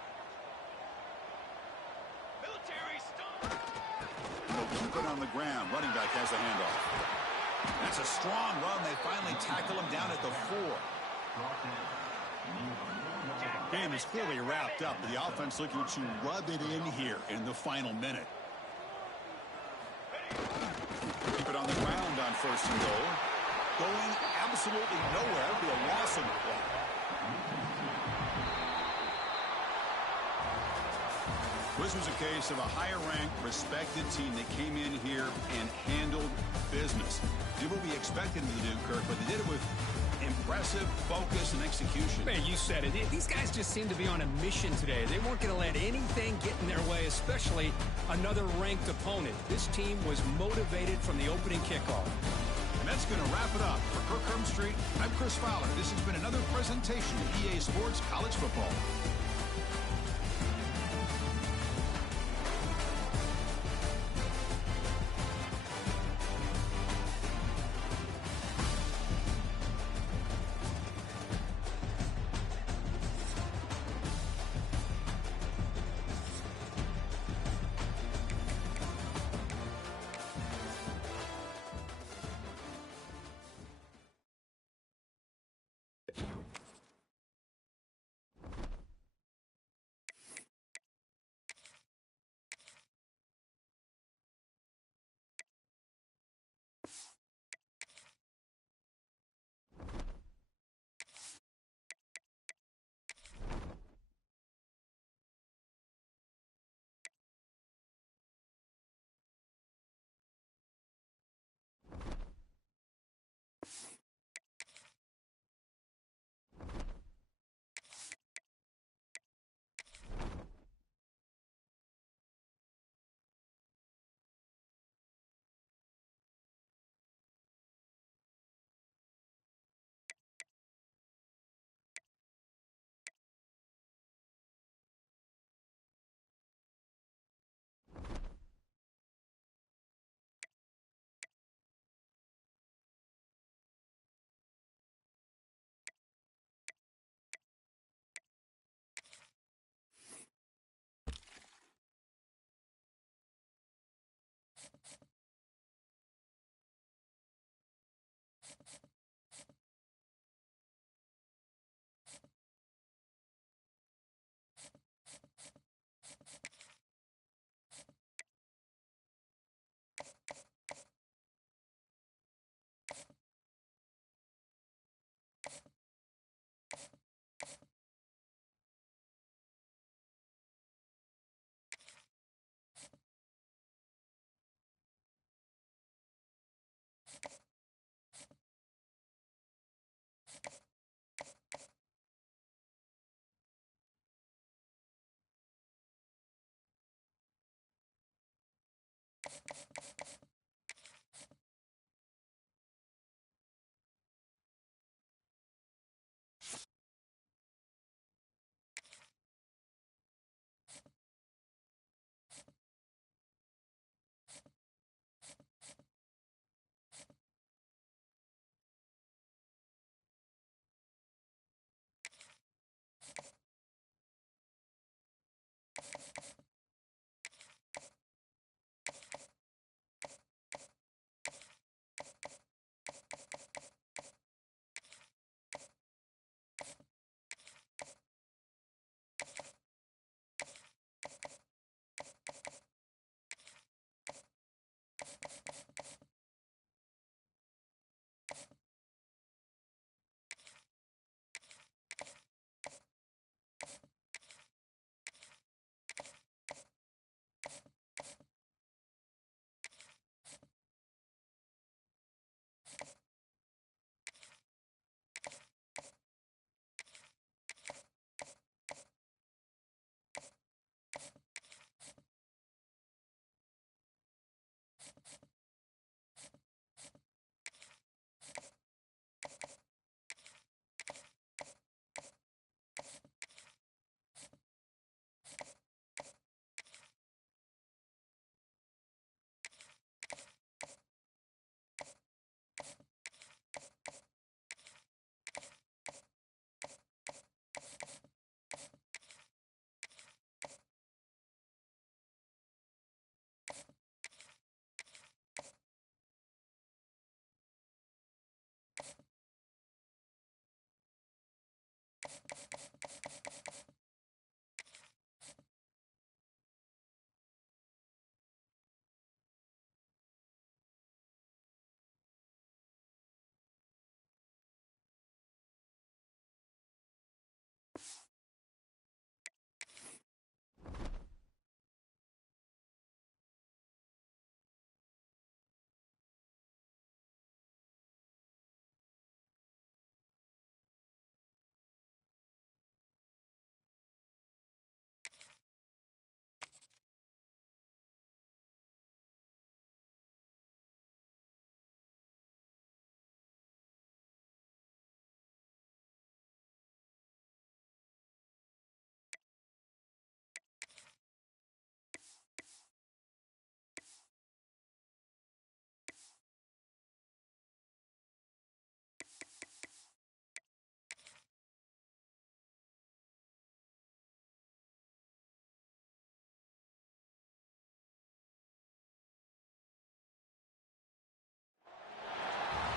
They'll keep it on the ground. Running back has a handoff. That's a strong run. They finally tackle him down at the 4. Game is clearly wrapped up, but the offense looking to rub it in here in the final minute. Keep it on the ground on 1st and goal. Going absolutely nowhere. It'll be a loss on the play. This was a case of a higher-ranked, respected team that came in here and handled business. Did what we expected them to do, Kirk, but they did it with impressive focus and execution. Man, you said it. These guys just seem to be on a mission today. They weren't going to let anything get in their way, especially another ranked opponent. This team was motivated from the opening kickoff. And that's going to wrap it up. For Kirk Hermstreet, I'm Chris Fowler. This has been another presentation of EA Sports College Football.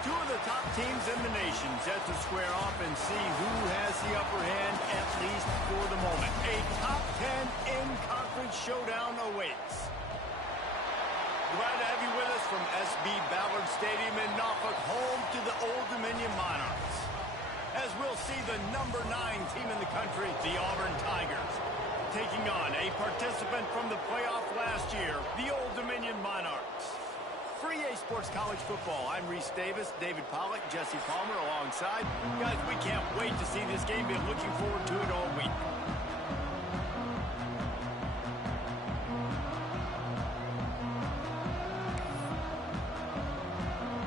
Two of the top teams in the nation set to square off and see who has the upper hand, at least for the moment. A top 10 in-conference showdown awaits. Glad to have you with us from SB Ballard Stadium in Norfolk, home to the Old Dominion Monarchs. As we'll see the number 9 team in the country, the Auburn Tigers, taking on a participant from the playoff last year, the Old Dominion Monarchs. For EA Sports College Football, I'm Reese Davis, David Pollack, Jesse Palmer alongside. Guys, we can't wait to see this game. Been looking forward to it all week.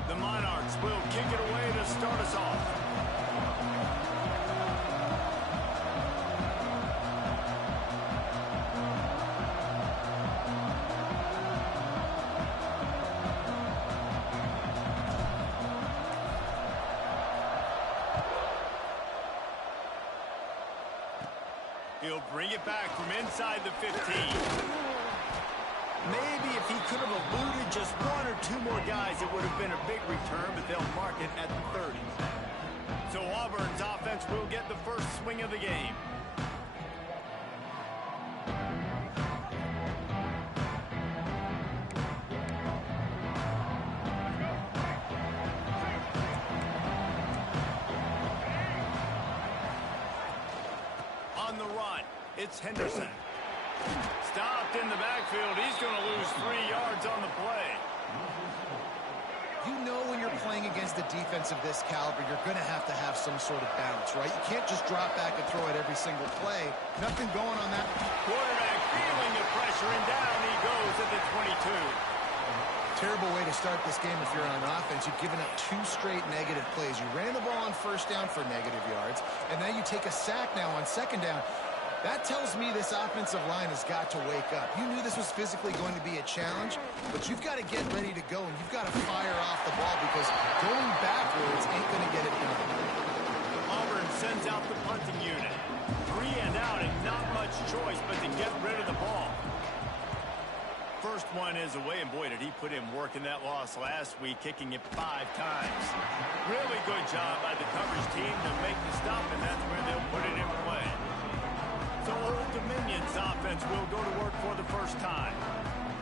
The Monarchs will kick it away to start us off. He'll bring it back from inside the 15. Maybe if he could have eluded just 1 or 2 more guys, it would have been a big return, but they'll mark it at the 30. So Auburn's offense will get the first swing of the game. It's Henderson. Stopped in the backfield. He's going to lose 3 yards on the play. You know when you're playing against a defense of this caliber, you're going to have some sort of balance, right? You can't just drop back and throw it every single play. Nothing going on that. Quarterback feeling the pressure, and down he goes at the 22. Terrible way to start this game if you're on offense. You've given up 2 straight negative plays. You ran the ball on first down for negative yards, and now you take a sack now on second down. That tells me this offensive line has got to wake up. You knew this was physically going to be a challenge, but you've got to get ready to go, and you've got to fire off the ball because going backwards ain't going to get it done. Auburn sends out the punting unit. 3 and out, and not much choice but to get rid of the ball. First one is away, and boy, did he put in work in that loss last week, kicking it 5 times. Really good job by the coverage team to make the stop, and that's where they'll put it in play. So Old Dominion's offense will go to work for the first time.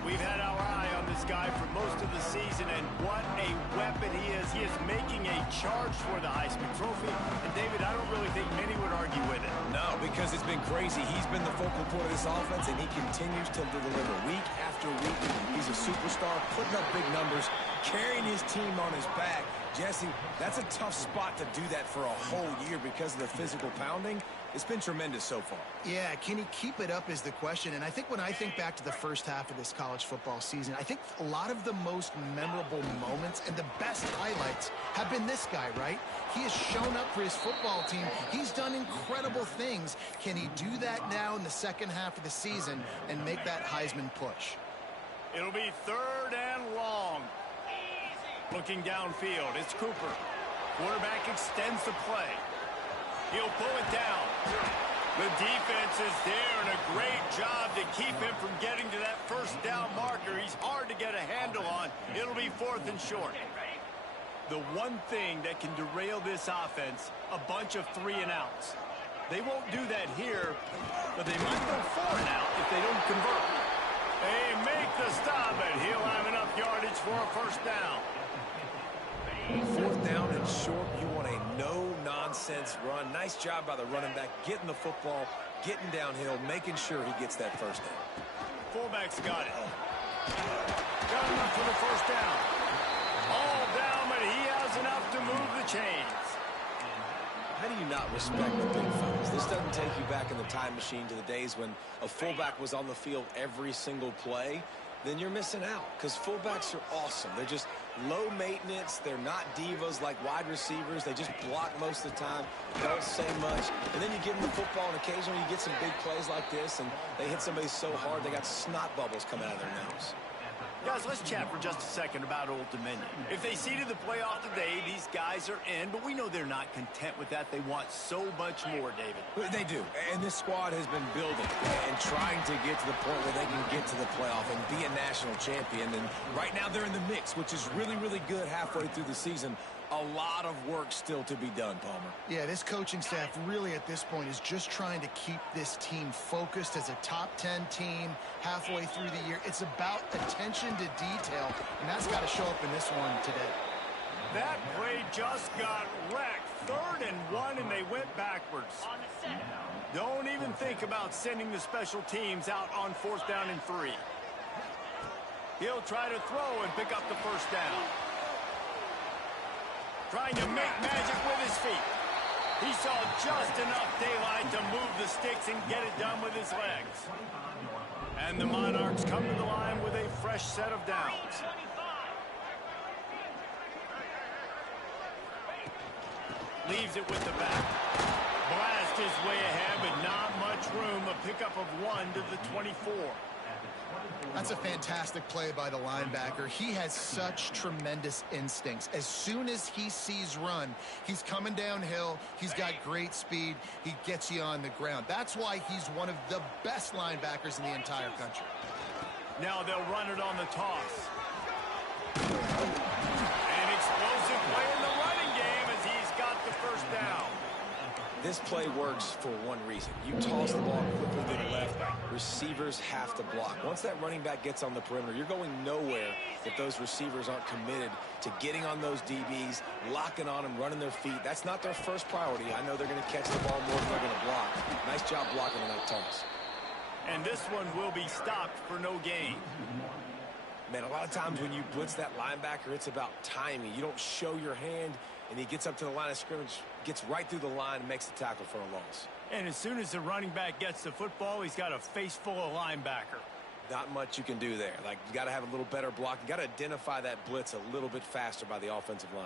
We've had our eye on this guy for most of the season, and what a weapon he is. He is making a charge for the Heisman Trophy. And, David, I don't really think many would argue with it. No, because it's been crazy. He's been the focal point of this offense, and he continues to deliver week after week. He's a superstar, putting up big numbers, carrying his team on his back. Jesse, that's a tough spot to do that for a whole year because of the physical pounding. It's been tremendous so far. Yeah, can he keep it up is the question. And I think when I think back to the first half of this college football season, I think a lot of the most memorable moments and the best highlights have been this guy, right? He has shown up for his football team. He's done incredible things. Can he do that now in the second half of the season and make that Heisman push? It'll be 3rd and long. Looking downfield, it's Cooper. Quarterback extends the play. He'll pull it down. The defense is there, and a great job to keep him from getting to that first down marker. He's hard to get a handle on. It'll be 4th and short. The one thing that can derail this offense, a bunch of 3 and outs. They won't do that here, but they might go for it now if they don't convert. They make the stop, and he'll have enough yardage for a first down. Fourth down and short, you want a no-nonsense run. Nice job by the running back, getting the football, getting downhill, making sure he gets that first down. Fullback's got it. Got enough for the first down. All down, but he has enough to move the chains. How do you not respect the big fellas? This doesn't take you back in the time machine to the days when a fullback was on the field every single play. Then you're missing out because fullbacks are awesome. They're just low maintenance. They're not divas like wide receivers. They just block most of the time, don't say much. And then you give them the football, and occasionally you get some big plays like this, and they hit somebody so hard they got snot bubbles coming out of their nose. Guys, let's chat for just a second about Old Dominion. If they seeded the playoff today, these guys are in, but we know they're not content with that. They want so much more, David. They do, and this squad has been building and trying to get to the point where they can get to the playoff and be a national champion. And right now they're in the mix, which is really, really good halfway through the season. A lot of work still to be done, Palmer. Yeah, this coaching staff really at this point is just trying to keep this team focused as a top 10 team halfway through the year. It's about attention to detail, and that's got to show up in this one today. That play just got wrecked. 3rd and 1, and they went backwards. Don't even think about sending the special teams out on 4th down and 3. He'll try to throw and pick up the first down. Trying to make magic with his feet. He saw just enough daylight to move the sticks and get it done with his legs. And the Monarchs come to the line with a fresh set of downs. Leaves it with the back. Blast his way ahead, but not much room. A pickup of 1 to the 24. That's a fantastic play by the linebacker. He has such tremendous instincts. As soon as he sees run, he's coming downhill. He's got great speed. He gets you on the ground. That's why he's one of the best linebackers in the entire country. Now they'll run it on the toss. An explosive play in the running game as he's got the first down. This play works for one reason. You toss the ball quickly to the left, receivers have to block. Once that running back gets on the perimeter, you're going nowhere if those receivers aren't committed to getting on those DBs, locking on them, running their feet. That's not their first priority. I know they're going to catch the ball more than they're going to block. Nice job blocking on that toss. And this one will be stopped for no gain. Man, a lot of times when you blitz that linebacker, it's about timing. You don't show your hand, and he gets up to the line of scrimmage, gets right through the line, and makes the tackle for a loss. And as soon as the running back gets the football, he's got a face full of linebacker. Not much you can do there. Like, you got to have a little better block. You got to identify that blitz a little bit faster by the offensive line.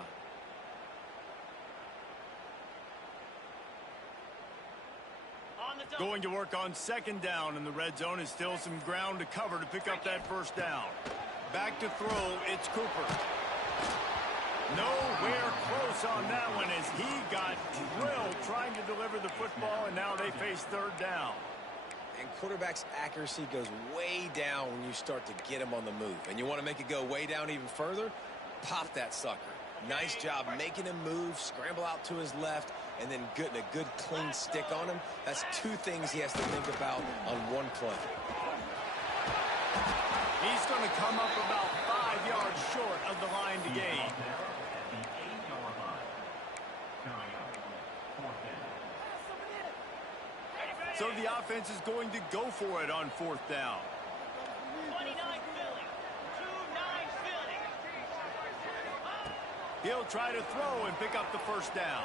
Going to work on 2nd down, and the red zone is still some ground to cover to pick up that first down. Back to throw, it's Cooper. Nowhere close on that one as he got drilled trying to deliver the football, and now they face 3rd down. And quarterback's accuracy goes way down when you start to get him on the move. And you want to make it go way down even further? Pop that sucker. Nice job making him move, scramble out to his left, and then getting a good clean stick on him. That's 2 things he has to think about on one play. He's going to come up about 5 yards short of the line to gain. So the offense is going to go for it on 4th down. 29 Philly. 2-9 Philly. He'll try to throw and pick up the first down.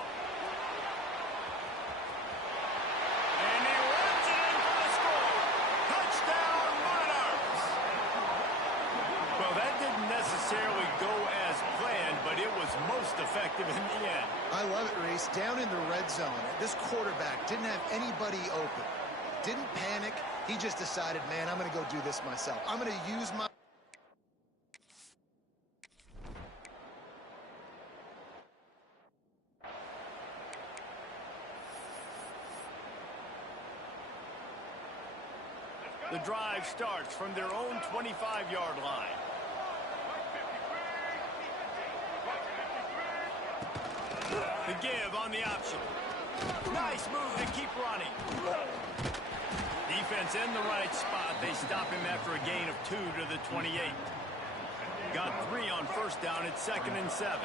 And he runs it in for the score. Touchdown, Monarchs. Well, that didn't necessarily go as planned, but it was most effective in the end. I love it, Reese. Down in the red zone, this quarterback didn't have anybody open. Didn't panic. He just decided, man, I'm going to go do this myself. I'm going to use my... The drive starts from their own 25-yard line. The give on the option. Nice move to keep running. Defense in the right spot. They stop him after a gain of 2 to the 28. Got 3 on first down. It's 2nd and 7.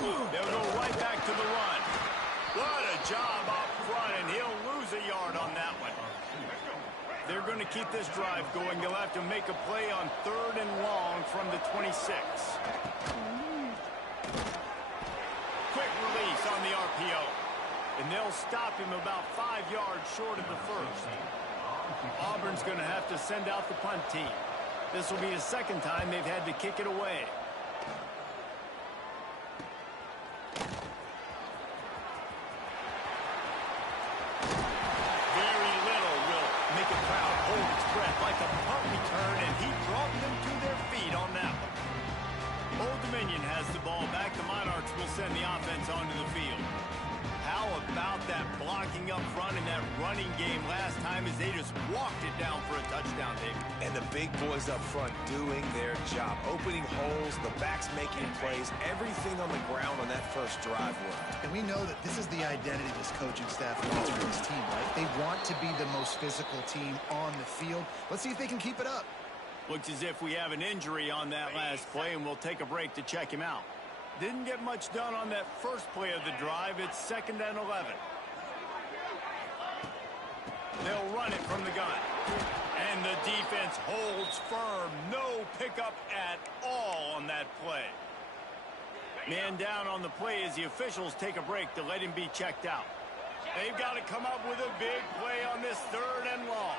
They'll go right back to the run. What a job up front, and he'll lose a yard on that one. They're going to keep this drive going. They'll have to make a play on 3rd and long from the 26. Quick release on the RPO. And they'll stop him about 5 yards short of the first. Auburn's going to have to send out the punt team. This will be the 2nd time they've had to kick it away. Very little will make a crowd hold its breath like a punt return, and he brought them to their feet on that one. Old Dominion has the ball back. The Monarchs will send the offense onto the field. How about that blocking up front in that running game last time as they just walked it down for a touchdown, Dave? And the big boys up front doing their job. Opening holes, the backs making plays, everything on the ground on that first drive worked. And we know that this is the identity this coaching staff wants for this team, right? They want to be the most physical team on the field. Let's see if they can keep it up. Looks as if we have an injury on that last play, and we'll take a break to check him out. Didn't get much done on that first play of the drive. It's 2nd and 11. They'll run it from the gun. And the defense holds firm. No pickup at all on that play. Man down on the play as the officials take a break to let him be checked out. They've got to come up with a big play on this 3rd and long.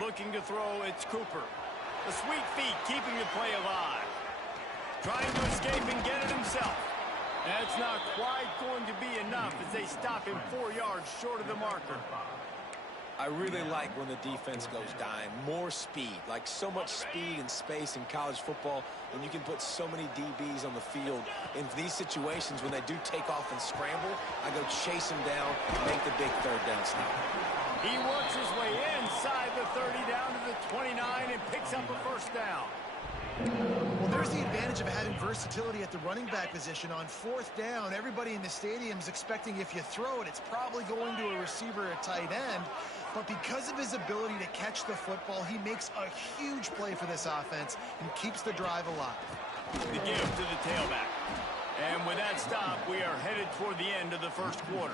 Looking to throw, it's Cooper. The sweet feet keeping the play alive. Trying to escape and get it himself. That's not quite going to be enough as they stop him 4 yards short of the marker. I really like when the defense goes dime. More speed, like so much speed and space in college football, and you can put so many DBs on the field. In these situations, when they do take off and scramble, I go chase them down and make the big 3rd down stop. He works his way inside the 30 down to the 29 and picks up a first down. Well, there's the advantage of having versatility at the running back position. On 4th down, everybody in the stadium is expecting if you throw it, it's probably going to a receiver or tight end. But because of his ability to catch the football, he makes a huge play for this offense and keeps the drive alive. The give to the tailback. And with that stop, we are headed toward the end of the first quarter.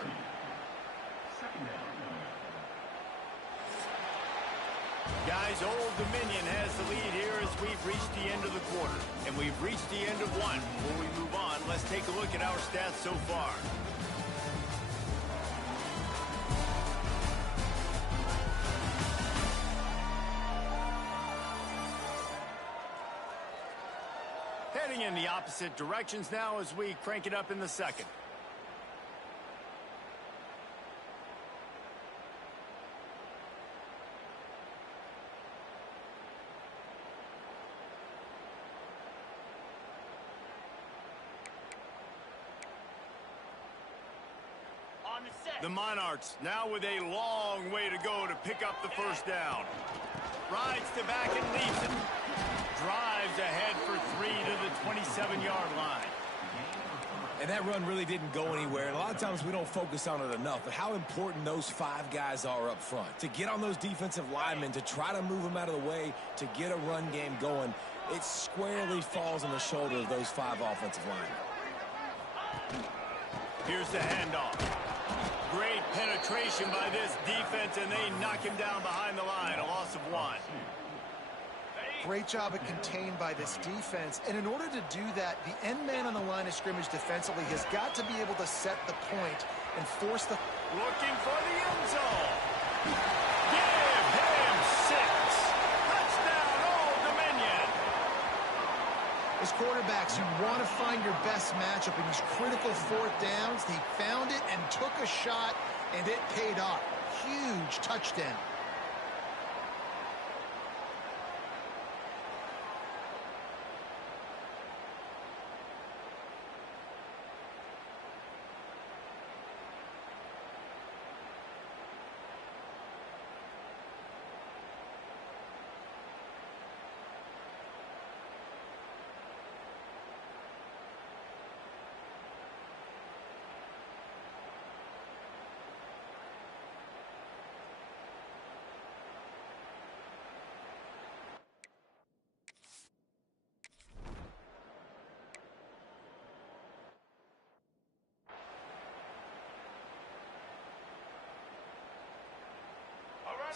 Guys, Old Dominion has the lead here as we've reached the end of the quarter. And we've reached the end of one. Before we move on, let's take a look at our stats so far. Heading in the opposite directions now as we crank it up in the 2nd. The Monarchs now with a long way to go to pick up the first down. Rides to back and leaves it. Drives ahead for 3 to the 27-yard line. And that run really didn't go anywhere. And a lot of times we don't focus on it enough, but how important those 5 guys are up front. To get on those defensive linemen, to try to move them out of the way, to get a run game going, it squarely falls on the shoulder of those 5 offensive linemen. Here's the handoff. Great penetration by this defense, and they knock him down behind the line, a loss of 1. Great job at contained by this defense. And in order to do that, the end man on the line of scrimmage defensively has got to be able to set the point and force the... Looking for the end zone. Give him 6. Touchdown, Old Dominion. As quarterbacks, you want to find your best matchup in these critical 4th downs. He found it and took a shot, and it paid off. Huge touchdown.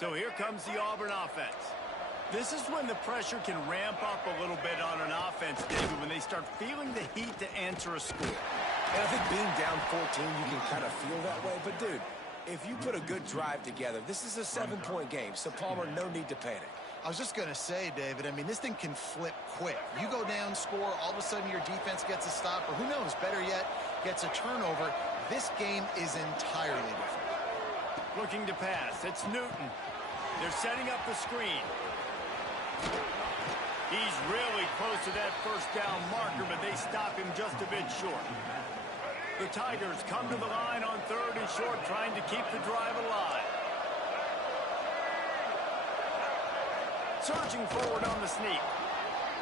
So here comes the Auburn offense. This is when the pressure can ramp up a little bit on an offense, David, when they start feeling the heat to answer a score. And I think being down 14, you can kind of feel that way. But, dude, if you put a good drive together, this is a 7-point game. So, Palmer, no need to panic. I was just going to say, David, I mean, this thing can flip quick. You go down, score, all of a sudden your defense gets a stop, or who knows, better yet, gets a turnover. This game is entirely different. Looking to pass. It's Newton. They're setting up the screen. He's really close to that first down marker, but they stop him just a bit short. The Tigers come to the line on 3rd and short, trying to keep the drive alive. Surging forward on the sneak.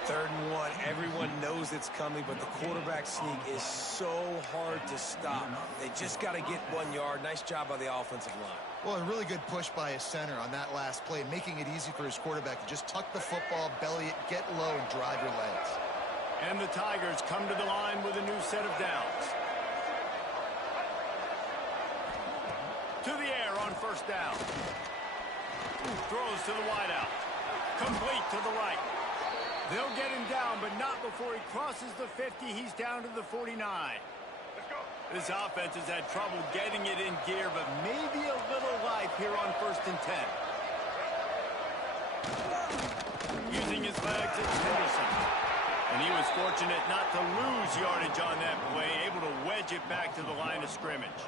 3rd and 1. Everyone knows it's coming, but the quarterback sneak is so hard to stop. They just got to get 1 yard. Nice job by the offensive line. Well, a really good push by his center on that last play, making it easy for his quarterback to just tuck the football, belly it, get low, and drive your legs. And the Tigers come to the line with a new set of downs. To the air on 1st down. Throws to the wideout. Complete to the right. They'll get him down, but not before he crosses the 50. He's down to the 49. This offense has had trouble getting it in gear, but maybe a little life here on 1st and 10. Using his legs, it's Henderson. And he was fortunate not to lose yardage on that play, able to wedge it back to the line of scrimmage.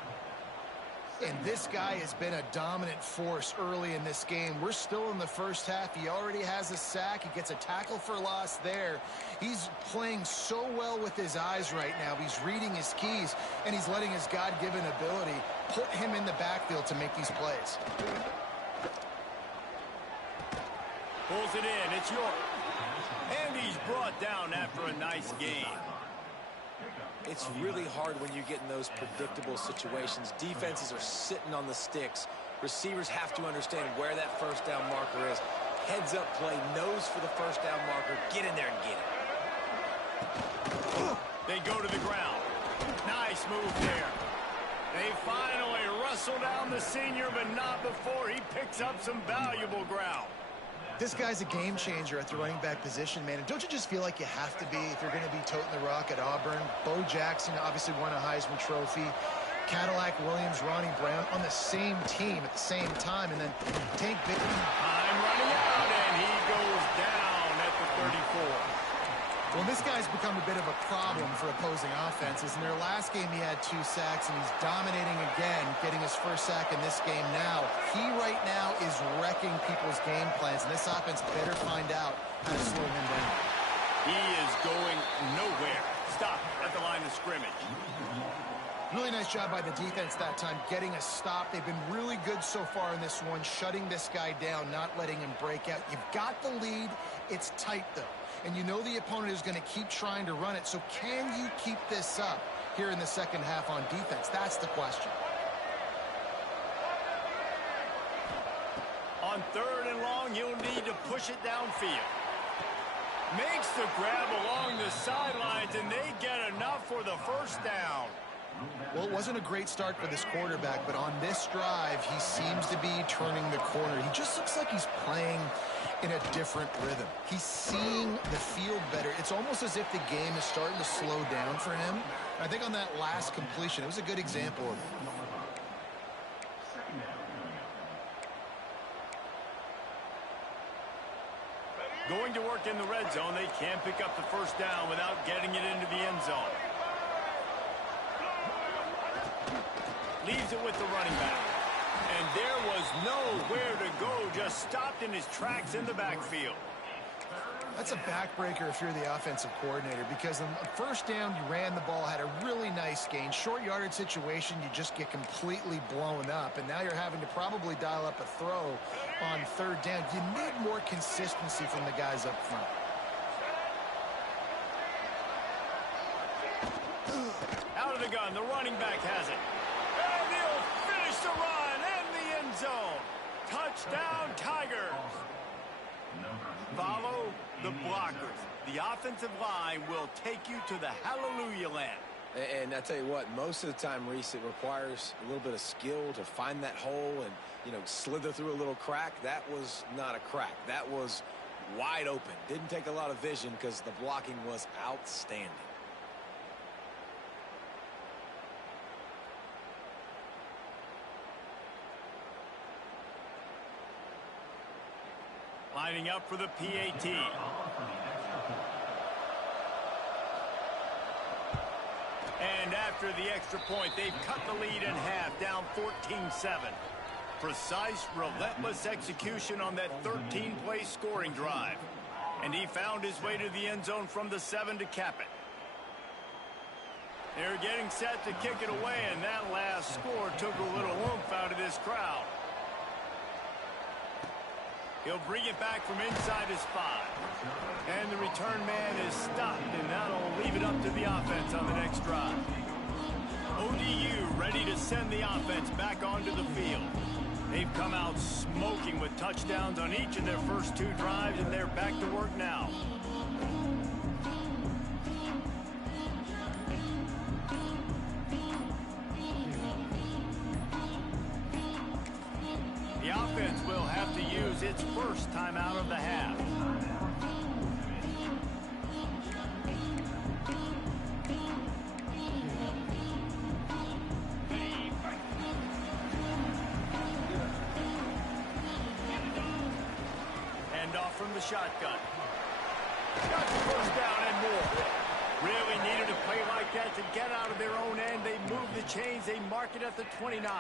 And this guy has been a dominant force early in this game. We're still in the first half. He already has a sack. He gets a tackle for loss there. He's playing so well with his eyes right now. He's reading his keys, and he's letting his God-given ability put him in the backfield to make these plays. Pulls it in. It's York. And he's brought down after a nice game. It's really hard when you get in those predictable situations. Defenses are sitting on the sticks. Receivers have to understand where that 1st down marker is. Heads up play, nose for the 1st down marker. Get in there and get it. They go to the ground. Nice move there. They finally wrestle down the senior, but not before he picks up some valuable ground. This guy's a game changer at the running back position, man. And don't you just feel like you have to be if you're going to be toting the rock at Auburn? Bo Jackson obviously won a Heisman Trophy. Cadillac Williams, Ronnie Brown on the same team at the same time. And then Tank Big. Time running out, and he goes down at the 34. Well, this guy's become a bit of a problem for opposing offenses. In their last game, he had 2 sacks, and he's dominating again, getting his 1st sack in this game now. He right now is wrecking people's game plans, and this offense better find out how to slow him down. He is going nowhere. Stop at the line of scrimmage. Really nice job by the defense that time, getting a stop. They've been really good so far in this one, shutting this guy down, not letting him break out. You've got the lead. It's tight, though. And you know the opponent is going to keep trying to run it. So can you keep this up here in the second half on defense? That's the question. On 3rd and long, he'll need to push it downfield. Makes the grab along the sidelines, and they get enough for the 1st down. Well, it wasn't a great start for this quarterback, but on this drive, he seems to be turning the corner. He just looks like he's playing in a different rhythm. He's seeing the field better. It's almost as if the game is starting to slow down for him. And I think on that last completion, it was a good example of it. Going to work in the red zone, they can't pick up the 1st down without getting it into the end zone. Leaves it with the running back. And there was nowhere to go, just stopped in his tracks in the backfield. That's a backbreaker if you're the offensive coordinator, because on 1st down, you ran the ball, had a really nice gain. Short yardage situation, you just get completely blown up, and now you're having to probably dial up a throw on 3rd down. You need more consistency from the guys up front. Out of the gun, the running back has it. And he'll finish the run in the end zone. Touchdown, Tigers. Follow the blockers. The offensive line will take you to the hallelujah land. And I tell you what, most of the time, Reese, it requires a little bit of skill to find that hole and, you know, slither through a little crack. That was not a crack. That was wide open. Didn't take a lot of vision because the blocking was outstanding. Lining up for the PAT. And after the extra point, they've cut the lead in half, down 14-7. Precise, relentless execution on that 13-play scoring drive. And he found his way to the end zone from the 7 to cap it. They're getting set to kick it away, and that last score took a little oomph out of this crowd. He'll bring it back from inside his 5. And the return man is stopped, and that'll leave it up to the offense on the next drive. ODU ready to send the offense back onto the field. They've come out smoking with touchdowns on each of their first 2 drives, and they're back to work now. The offense will have to use its first timeout of the half. Hand off from the shotgun. Got the first down and more. Really needed a play like that to get out of their own end. They move the chains. They mark it at the 29.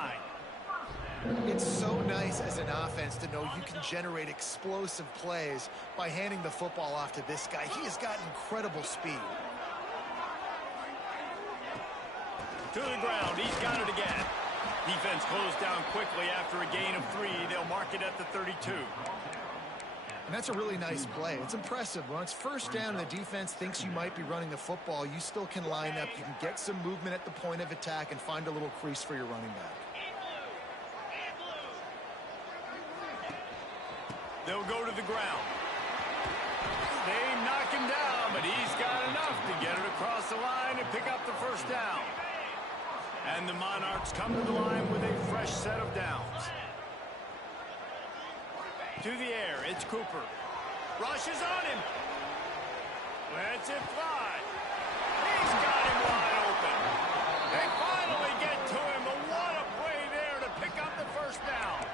It's so nice as an offense to know you can generate explosive plays by handing the football off to this guy. He has got incredible speed. To the ground. He's got it again. Defense closed down quickly after a gain of 3. They'll mark it at the 32. And that's a really nice play. It's impressive. When it's first down and the defense thinks you might be running the football, you still can line up. You can get some movement at the point of attack and find a little crease for your running back. They'll go to the ground. They knock him down, but he's got enough to get it across the line and pick up the first down. And the Monarchs come to the line with a fresh set of downs. To the air, it's Cooper. Rushes on him. Lets it fly. He's got him wide open. They finally get to him, but what a play there to pick up the first down.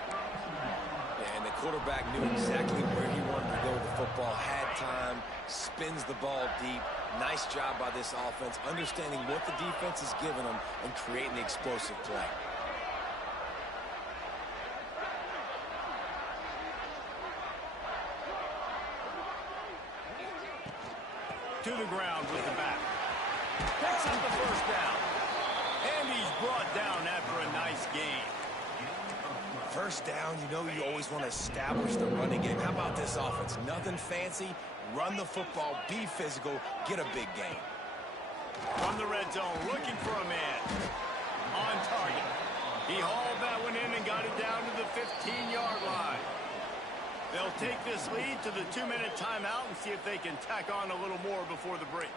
And the quarterback knew exactly where he wanted to go with the football, had time, spins the ball deep. Nice job by this offense, understanding what the defense is giving them and creating the explosive play. To the ground with the back. Picks up the first down. And he's brought down after a nice gain. First down, you know you always want to establish the running game. How about this offense? Nothing fancy. Run the football, be physical, get a big gain. From the red zone, looking for a man. On target. He hauled that one in and got it down to the 15-yard line. They'll take this lead to the 2-minute timeout and see if they can tack on a little more before the break.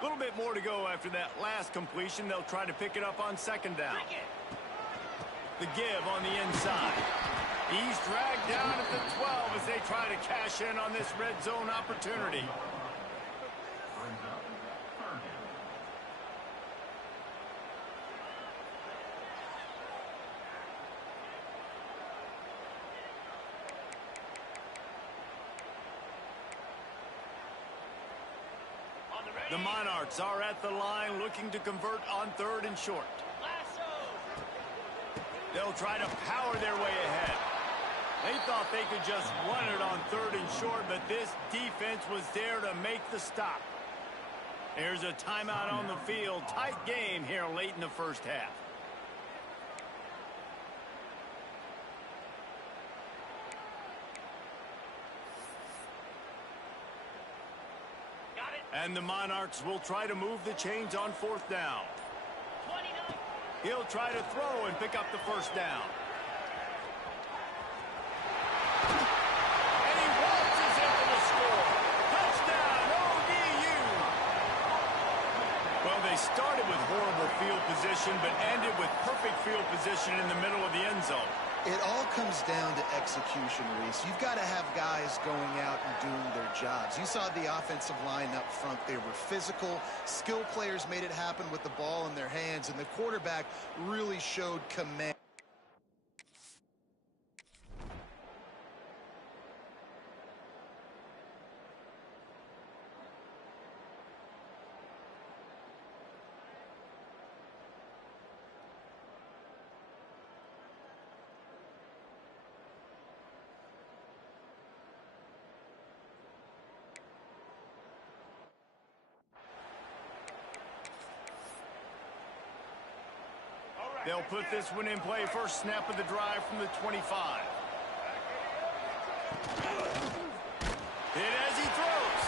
A little bit more to go after that last completion. They'll try to pick it up on second down. The give on the inside. He's dragged down at the 12 as they try to cash in on this red zone opportunity. The Monarchs are at the line looking to convert on 3rd and short. They'll try to power their way ahead. They thought they could just run it on 3rd and short, but this defense was there to make the stop. There's a timeout on the field. Tight game here late in the first half. And the Monarchs will try to move the chains on 4th down. He'll try to throw and pick up the first down. And he waltzes into the position, but ended with perfect field position in the middle of the end zone. It all comes down to execution, Reese. You've got to have guys going out and doing their jobs. You saw the offensive line up front. They were physical. Skill players made it happen with the ball in their hands, and the quarterback really showed command. They'll put this one in play. First snap of the drive from the 25. Hit as he throws.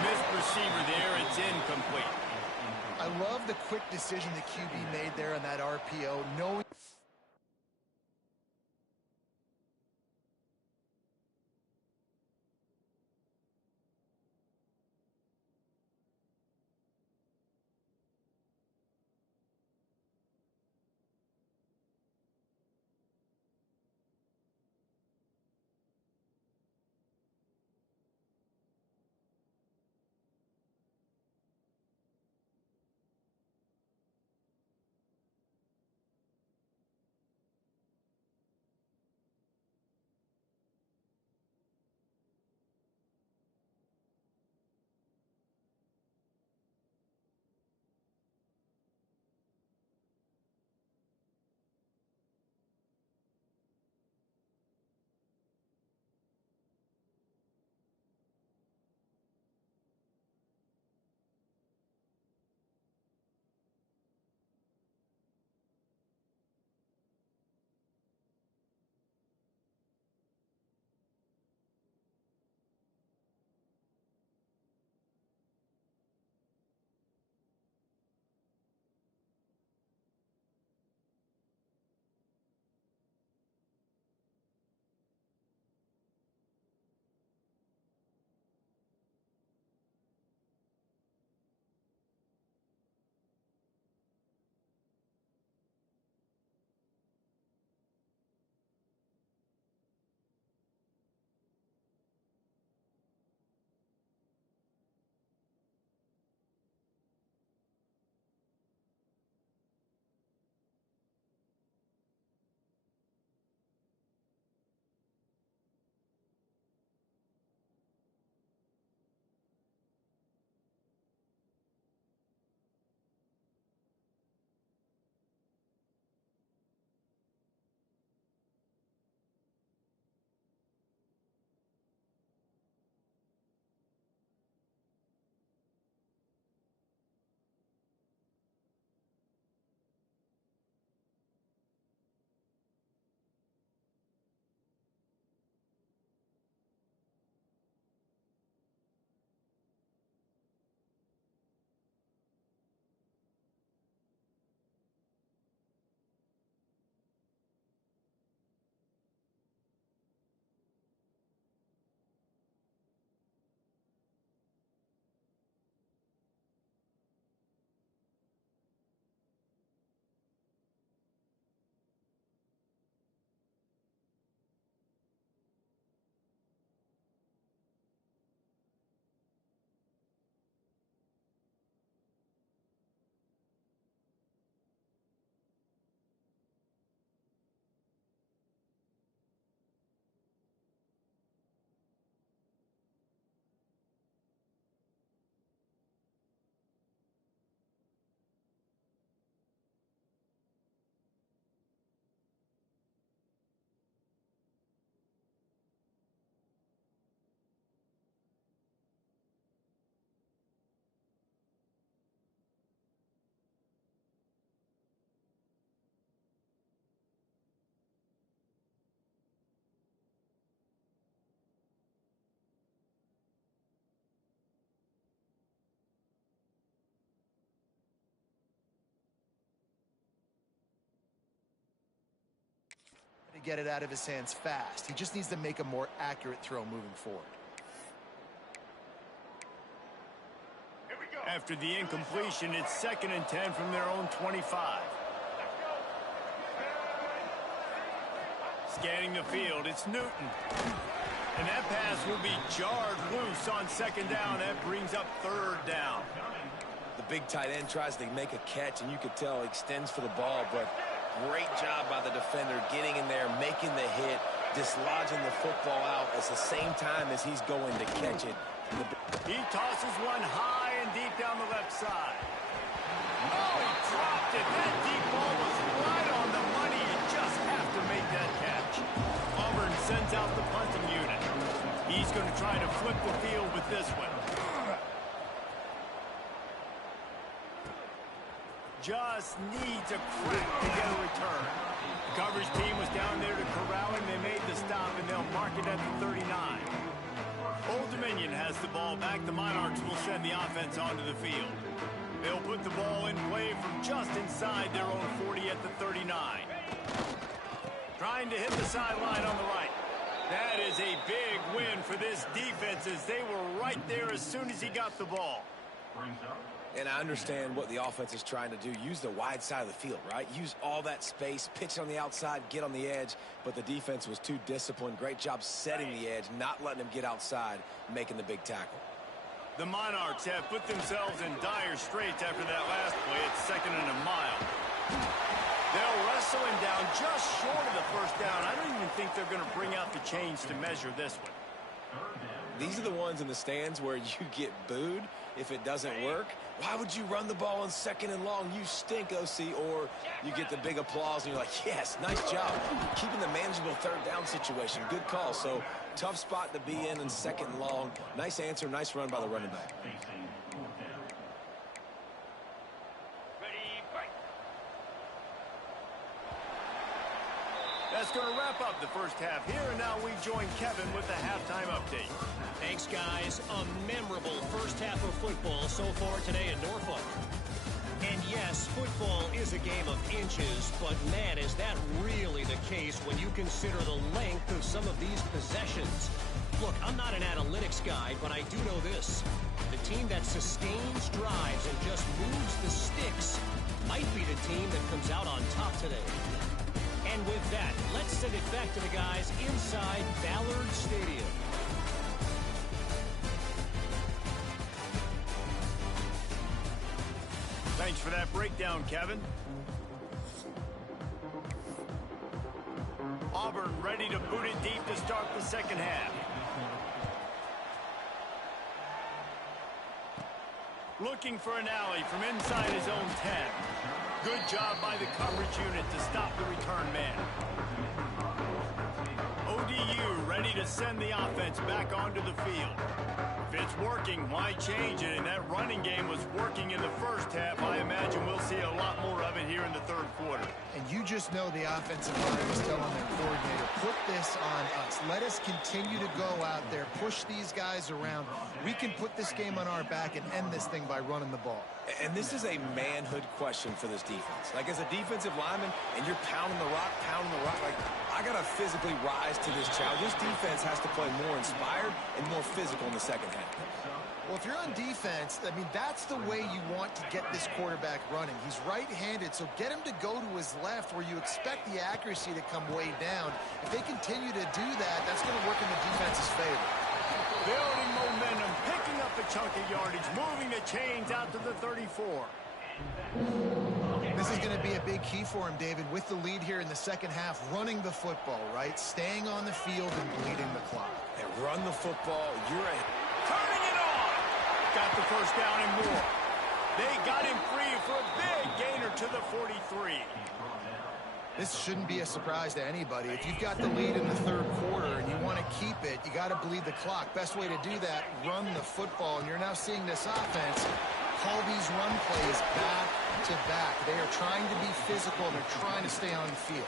Missed receiver there. It's incomplete. I love the quick decision the QB made there on that RPO, knowing to get it out of his hands fast. He just needs to make a more accurate throw moving forward. After the incompletion, it's 2nd and 10 from their own 25. Scanning the field, it's Newton. And that pass will be jarred loose on 2nd down. That brings up 3rd down. The big tight end tries to make a catch, and you could tell he extends for the ball, but great job by the defender getting in there, making the hit, dislodging the football out at the same time as he's going to catch it. He tosses one high and deep down the left side. Oh, he dropped it. That deep ball was right on the money. You just have to make that catch. Auburn sends out the punting unit. He's going to try to flip the field with this one. Just needs a crack to get a return. The coverage team was down there to corral him. They made the stop, and they'll mark it at the 39. Old Dominion has the ball back. The Monarchs will send the offense onto the field. They'll put the ball in play from just inside their own 40 at the 39. Trying to hit the sideline on the right. That is a big win for this defense as they were right there as soon as he got the ball. And I understand what the offense is trying to do. Use the wide side of the field, right? Use all that space, pitch on the outside, get on the edge. But the defense was too disciplined. Great job setting the edge, not letting him get outside, making the big tackle. The Monarchs have put themselves in dire straits after that last play. It's 2nd and a mile. They'll wrestle him down just short of the 1st down. I don't even think they're going to bring out the chains to measure this one. These are the ones in the stands where you get booed if it doesn't work. Why would you run the ball on 2nd and long? You stink, OC. Or you get the big applause and you're like, yes, nice job. Keeping the manageable 3rd down situation. Good call. So tough spot to be in 2nd and long. Nice answer, nice run by the running back. That's going to wrap up the 1st half here, and now we join Kevin with the halftime update. Thanks, guys. A memorable 1st half of football so far today in Norfolk. And yes, football is a game of inches, but man, is that really the case when you consider the length of some of these possessions. Look, I'm not an analytics guy, but I do know this. The team that sustains drives and just moves the sticks might be the team that comes out on top today. And with that, let's send it back to the guys inside Ballard Stadium. Thanks for that breakdown, Kevin. Auburn ready to boot it deep to start the 2nd half. Looking for an alley from inside his own 10. Good job by the coverage unit to stop the return man. ODU ready to send the offense back onto the field. If it's working, why change it? And that running game was working in the 1st half. I imagine we'll see a lot more of it here in the 3rd quarter. And you just know the offensive line is telling their coordinator, put this on us. Let us continue to go out there, push these guys around. We can put this game on our back and end this thing by running the ball. And this is a manhood question for this defense. Like, as a defensive lineman, and you're pounding the rock, like, I got to physically rise to this challenge. This defense has to play more inspired and more physical in the 2nd half. Well, if you're on defense, I mean, that's the way you want to get this quarterback running. He's right-handed, so get him to go to his left where you expect the accuracy to come way down. If they continue to do that, that's going to work in the defense's favor. Building momentum, picking up a chunk of yardage, moving the chains out to the 34. This is going to be a big key for him, David, with the lead here in the 2nd half, running the football, right? Staying on the field and bleeding the clock. And run the football, you're a... Turning it on! Got the 1st down and more. They got him free for a big gainer to the 43. This shouldn't be a surprise to anybody. If you've got the lead in the 3rd quarter and you want to keep it, you got to bleed the clock. Best way to do that, run the football. And you're now seeing this offense call these run plays back to back. They are trying to be physical, and they're trying to stay on the field.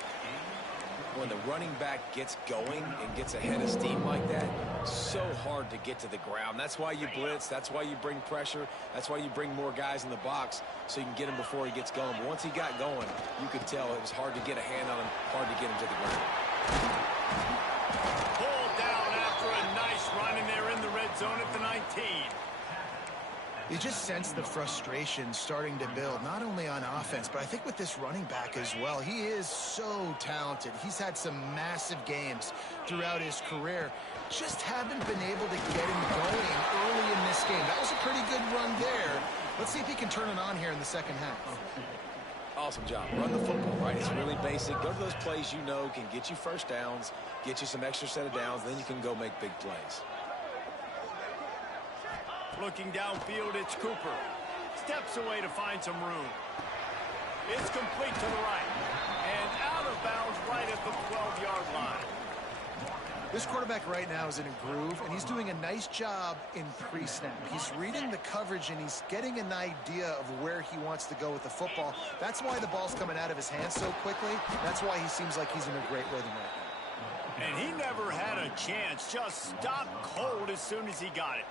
When the running back gets going and gets ahead of steam like that, so hard to get to the ground. That's why you blitz. That's why you bring pressure. That's why you bring more guys in the box so you can get him before he gets going. But once he got going, you could tell it was hard to get a hand on him, hard to get him to the ground. Pulled down after a nice run, and they're in the red zone at the 19. You just sense the frustration starting to build, not only on offense, but I think with this running back as well. He is so talented. He's had some massive games throughout his career. Just haven't been able to get him going early in this game. That was a pretty good run there. Let's see if he can turn it on here in the second half. Awesome job. Run the football, right? It's really basic. Go to those plays you know can get you first downs, get you some extra set of downs, then you can go make big plays. Looking downfield, it's Cooper. Steps away to find some room. It's complete to the right. And out of bounds right at the 12-yard line. This quarterback right now is in a groove, and he's doing a nice job in pre-snap. He's reading the coverage, and he's getting an idea of where he wants to go with the football. That's why the ball's coming out of his hands so quickly. That's why he seems like he's in a great rhythm right now. And he never had a chance. Just stopped cold as soon as he got it.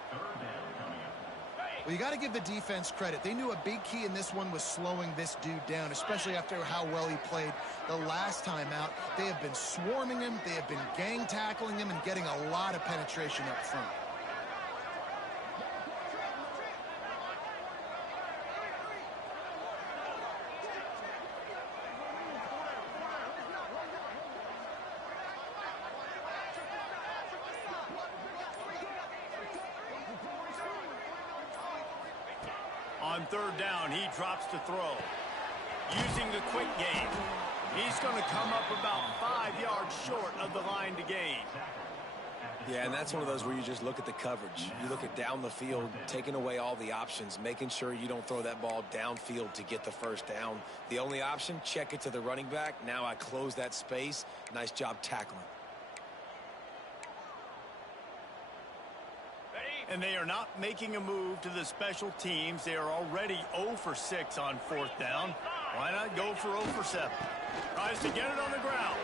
Well, you got to give the defense credit. They knew a big key in this one was slowing this dude down, especially after how well he played the last time out. They have been swarming him. They have been gang tackling him and getting a lot of penetration up front. On third down, he drops to throw. Using the quick game, he's going to come up about 5 yards short of the line to gain. Yeah, and that's one of those where you just look at the coverage. You look at down the field, taking away all the options, making sure you don't throw that ball downfield to get the first down. The only option, check it to the running back. Now I close that space. Nice job tackling. And they are not making a move to the special teams. They are already 0 for 6 on fourth down. Why not go for 0 for 7? Tries to get it on the ground.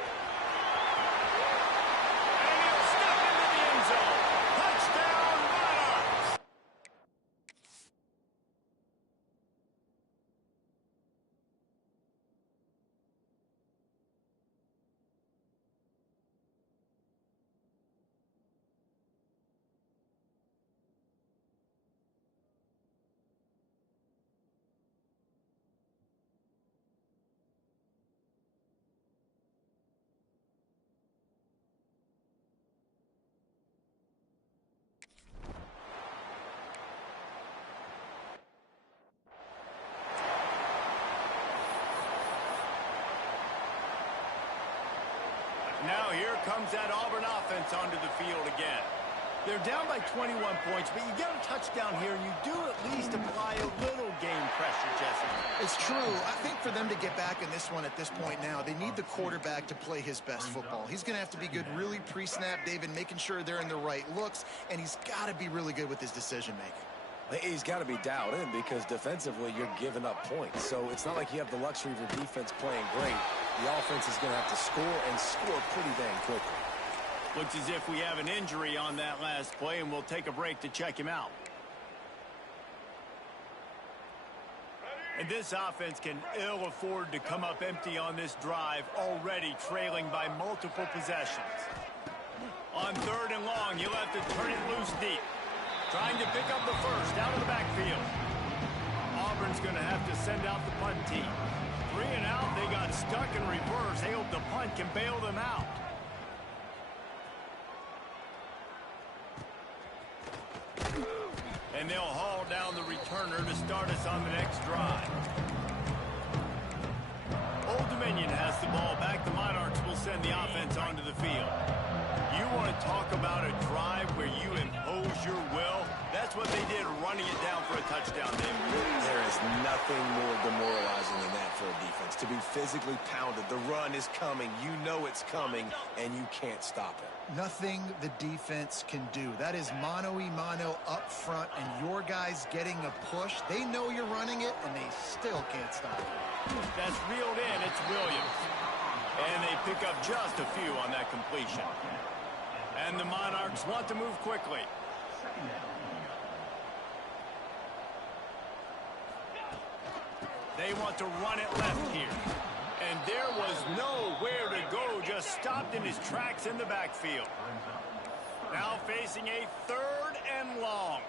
And he'll step into the end zone. Touchdown, Monarchs! Now here comes that Auburn offense onto the field again. They're down by 21 points, but you get a touchdown here, and you do at least apply a little game pressure, Jesse. It's true. I think for them to get back in this one at this point now, they need the quarterback to play his best football. He's going to have to be good really pre-snap, David, making sure they're in the right looks, and he's got to be really good with his decision-making. He's got to be dialed in because defensively you're giving up points. So it's not like you have the luxury of your defense playing great. The offense is going to have to score and score pretty dang quickly. Looks as if we have an injury on that last play, and we'll take a break to check him out. And this offense can ill afford to come up empty on this drive, already trailing by multiple possessions. On third and long, you'll have to turn it loose deep. Trying to pick up the first out of the backfield. Auburn's going to have to send out the punt team. 3 and out, they got stuck in reverse. They hope the punt can bail them out. And they'll haul down the returner to start us on the next drive. Old Dominion has the ball back. The Monarchs will send the offense onto the field. You want to talk about a drive where you impose your will? That's what they did, running it down for a touchdown, David. There is nothing more demoralizing than that for a defense. To be physically pounded, the run is coming, you know it's coming, and you can't stop it. Nothing the defense can do. That is mano-a-mano up front, and your guys getting a push. They know you're running it, and they still can't stop it. That's reeled in. It's Williams. And they pick up just a few on that completion. And the Monarchs want to move quickly. They want to run it left here. And there was nowhere to go, just stopped in his tracks in the backfield. Now facing a 3rd and long.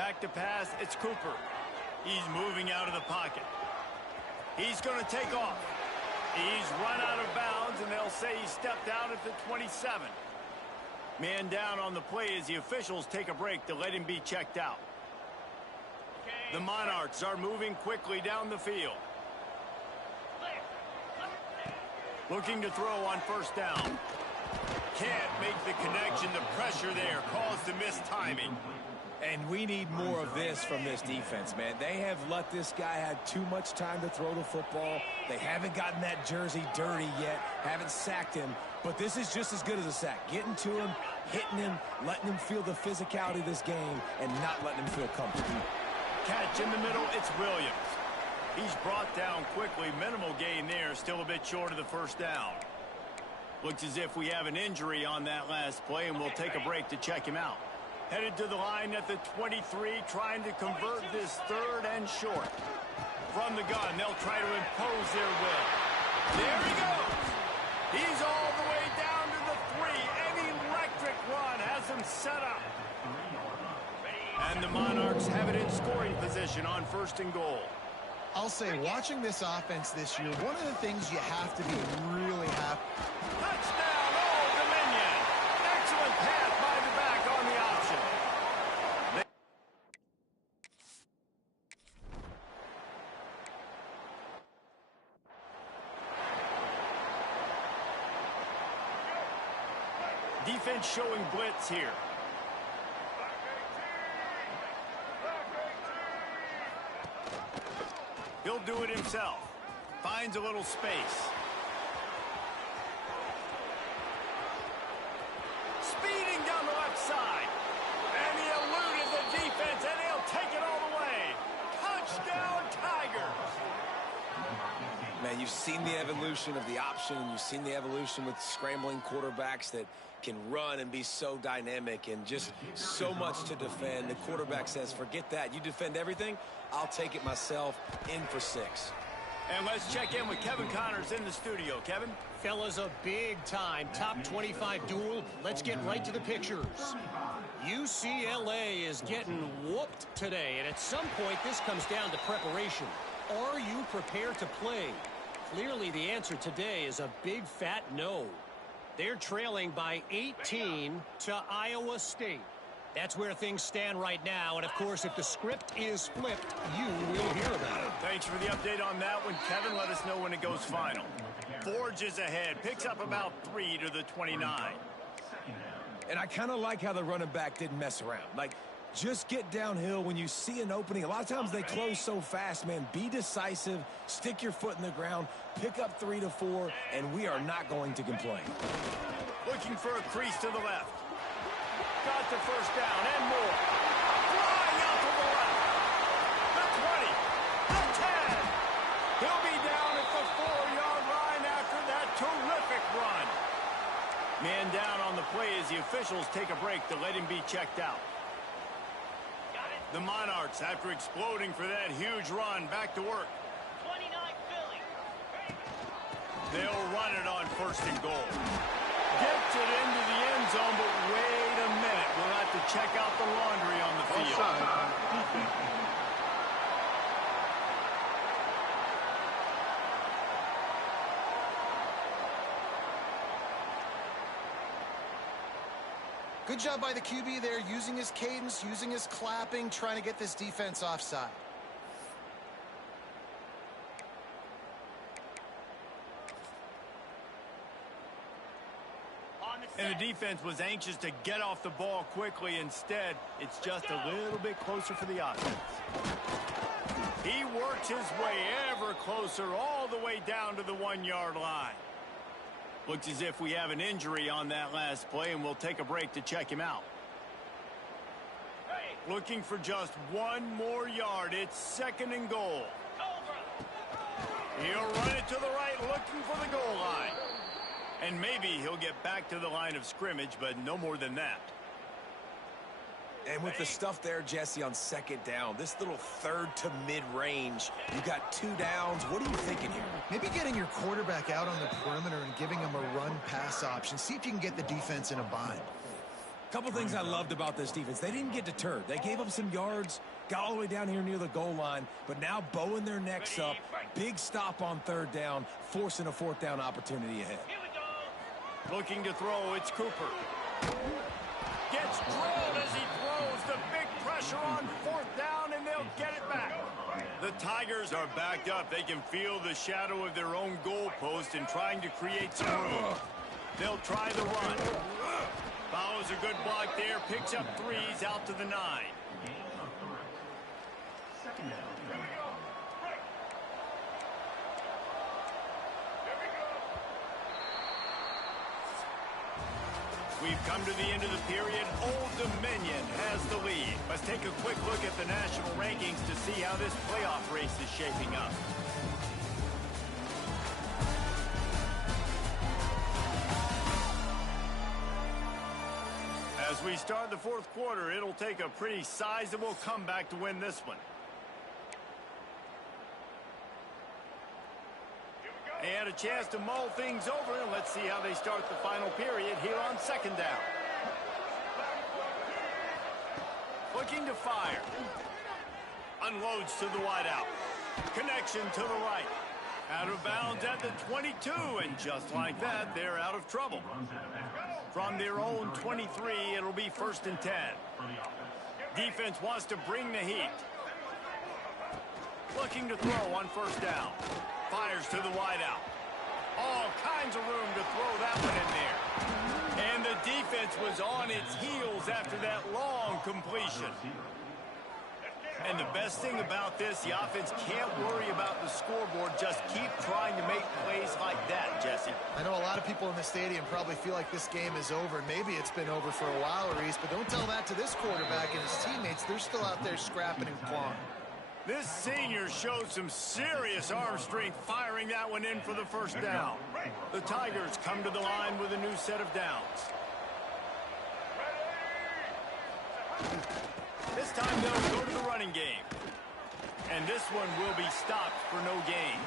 Back to pass, it's Cooper. He's moving out of the pocket. He's going to take off. He's run out of bounds, and they'll say he stepped out at the 27. Man down on the play as the officials take a break to let him be checked out. The Monarchs are moving quickly down the field. Looking to throw on first down. Can't make the connection. The pressure there caused the missed timing. And we need more of this from this defense, man. They have let this guy have too much time to throw the football. They haven't gotten that jersey dirty yet, haven't sacked him. But this is just as good as a sack. Getting to him, hitting him, letting him feel the physicality of this game, and not letting him feel comfortable. Catch in the middle, it's Williams. He's brought down quickly. Minimal gain there, still a bit short of the first down. Looks as if we have an injury on that last play, and we'll take a break to check him out. Headed to the line at the 23, trying to convert this third and short. From the gun, they'll try to impose their will. There he goes. He's all the way down to the 3. An electric run has him set up. And the Monarchs have it in scoring position on first and goal. I'll say, watching this offense this year, one of the things you have to be really happy. Touchdown, Old Dominion. Excellent pass by the back on the option. Defense showing blitz here. He'll do it himself. Finds a little space. Speeding down the left side. And he eluded the defense, and he'll take it all the way. Touchdown, Tigers. Man, you've seen the evolution of the option, and you've seen the evolution with scrambling quarterbacks that can run and be so dynamic and just so much to defend. The quarterback says, forget that. You defend everything, I'll take it myself. In for 6. And let's check in with Kevin Connors in the studio. Kevin? Fellas, a big-time top 25 duel. Let's get right to the pictures. UCLA is getting whooped today, and at some point this comes down to preparation. Are you prepared to play? Clearly the answer today is a big fat no. They're trailing by 18 to Iowa State. That's where things stand right now, and of course if the script is flipped, you will hear about it. Thanks for the update on that one, Kevin. Let us know when it goes final. Forges ahead, picks up about 3 to the 29. And I kind of like how the running back didn't mess around. Like, just get downhill when you see an opening. A lot of times they close so fast, man. Be decisive, stick your foot in the ground, pick up 3 to 4, and we are not going to complain. Looking for a crease to the left. Got the first down and more. Flying out to the left. The 20. The 10. He'll be down at the 4-yard line after that terrific run. Man down on the play as the officials take a break to let him be checked out. The Monarchs, after exploding for that huge run, back to work. 29 Philly. They'll run it on first and goal. Gets it into the end zone, but wait a minute. We'll have to check out the laundry on the field. Good job by the QB there, using his cadence, using his clapping, trying to get this defense offside. And the defense was anxious to get off the ball quickly. Instead, it's just a little bit closer for the offense. He works his way ever closer all the way down to the 1-yard line. Looks as if we have an injury on that last play, and we'll take a break to check him out. Looking for just 1 more yard. It's second and goal. He'll run it to the right, looking for the goal line. And maybe he'll get back to the line of scrimmage, but no more than that. And with the stuff there, Jesse, on second down, this little third to mid-range, you got 2 downs. What are you thinking here? Maybe getting your quarterback out on the perimeter and giving him a run-pass option. See if you can get the defense in a bind. Couple things I loved about this defense. They didn't get deterred. They gave up some yards, got all the way down here near the goal line, but now bowing their necks up. Big stop on third down, forcing a fourth down opportunity ahead. Looking to throw, it's Cooper. Gets drilled as he throws. The big pressure on fourth down, and they'll get it back. The Tigers are backed up. They can feel the shadow of their own goalpost and trying to create some room. They'll try the run. Follows a good block there. Picks up threes out to the 9. We've come to the end of the period. Old Dominion has the lead. Let's take a quick look at the national rankings to see how this playoff race is shaping up. As we start the fourth quarter, it'll take a pretty sizable comeback to win this one. They had a chance to mull things over, and let's see how they start the final period here on second down. Looking to fire. Unloads to the wideout. Connection to the right. Out of bounds at the 22, and just like that, they're out of trouble. From their own 23, it'll be 1st and 10. Defense wants to bring the heat. Looking to throw on first down. Fires to the wideout. All kinds of room to throw that one in there. And the defense was on its heels after that long completion. And the best thing about this, the offense can't worry about the scoreboard. Just keep trying to make plays like that, Jesse. I know a lot of people in the stadium probably feel like this game is over. Maybe it's been over for a while, Reese, but don't tell that to this quarterback and his teammates. They're still out there scrapping and clawing. This senior showed some serious arm strength firing that one in for the first down. The Tigers come to the line with a new set of downs. This time they'll go to the running game. And this one will be stopped for no gain.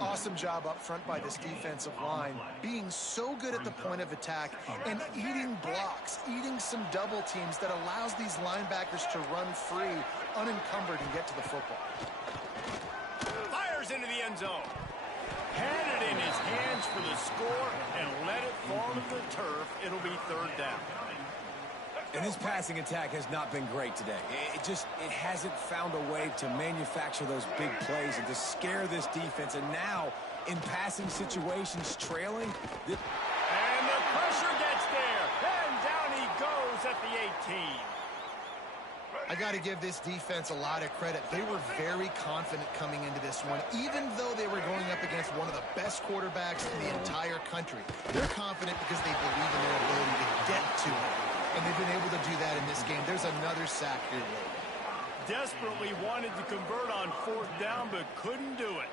Awesome job up front by this defensive line, being so good at the point of attack and eating blocks, eating some double teams that allows these linebackers to run free, unencumbered, and get to the football. Fires into the end zone. Had it in his hands for the score and let it fall to the turf. It'll be third down. And his passing attack has not been great today. It hasn't found a way to manufacture those big plays and to scare this defense. And now, in passing situations, trailing. And the pressure gets there. And down he goes at the 18. I got to give this defense a lot of credit. They were very confident coming into this one, even though they were going up against one of the best quarterbacks in the entire country. They're confident because they believe in their ability to get to it. And they've been able to do that in this game. There's another sack here later. Desperately wanted to convert on fourth down, but couldn't do it.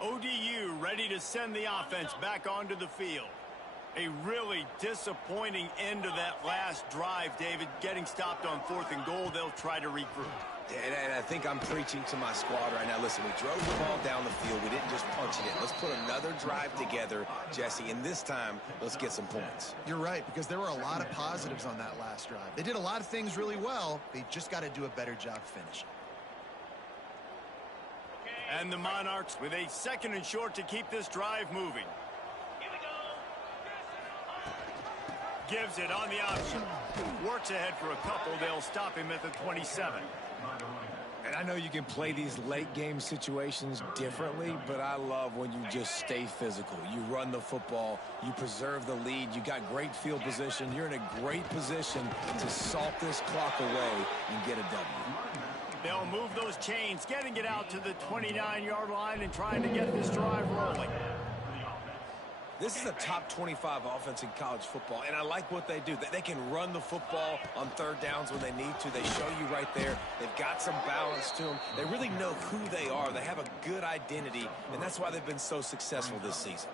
ODU ready to send the offense back onto the field. A really disappointing end of that last drive, David. Getting stopped on 4th and goal, they'll try to regroup. And I think I'm preaching to my squad right now. Listen, we drove the ball down the field. We didn't just punch it in. Let's put another drive together, Jesse, and this time, let's get some points. You're right, because there were a lot of positives on that last drive. They did a lot of things really well. They just got to do a better job finishing. And the Monarchs with a 2nd and short to keep this drive moving. Gives it on the option. Works ahead for a couple. They'll stop him at the 27. And I know you can play these late game situations differently, but I love when you just stay physical. You run the football, you preserve the lead, you got great field position. You're in a great position to salt this clock away and get a W. They'll move those chains, getting it out to the 29-yard line and trying to get this drive rolling. This is a top 25 offense in college football, and I like what they do. They can run the football on third downs when they need to. They show you right there. They've got some balance to them. They really know who they are. They have a good identity, and that's why they've been so successful this season.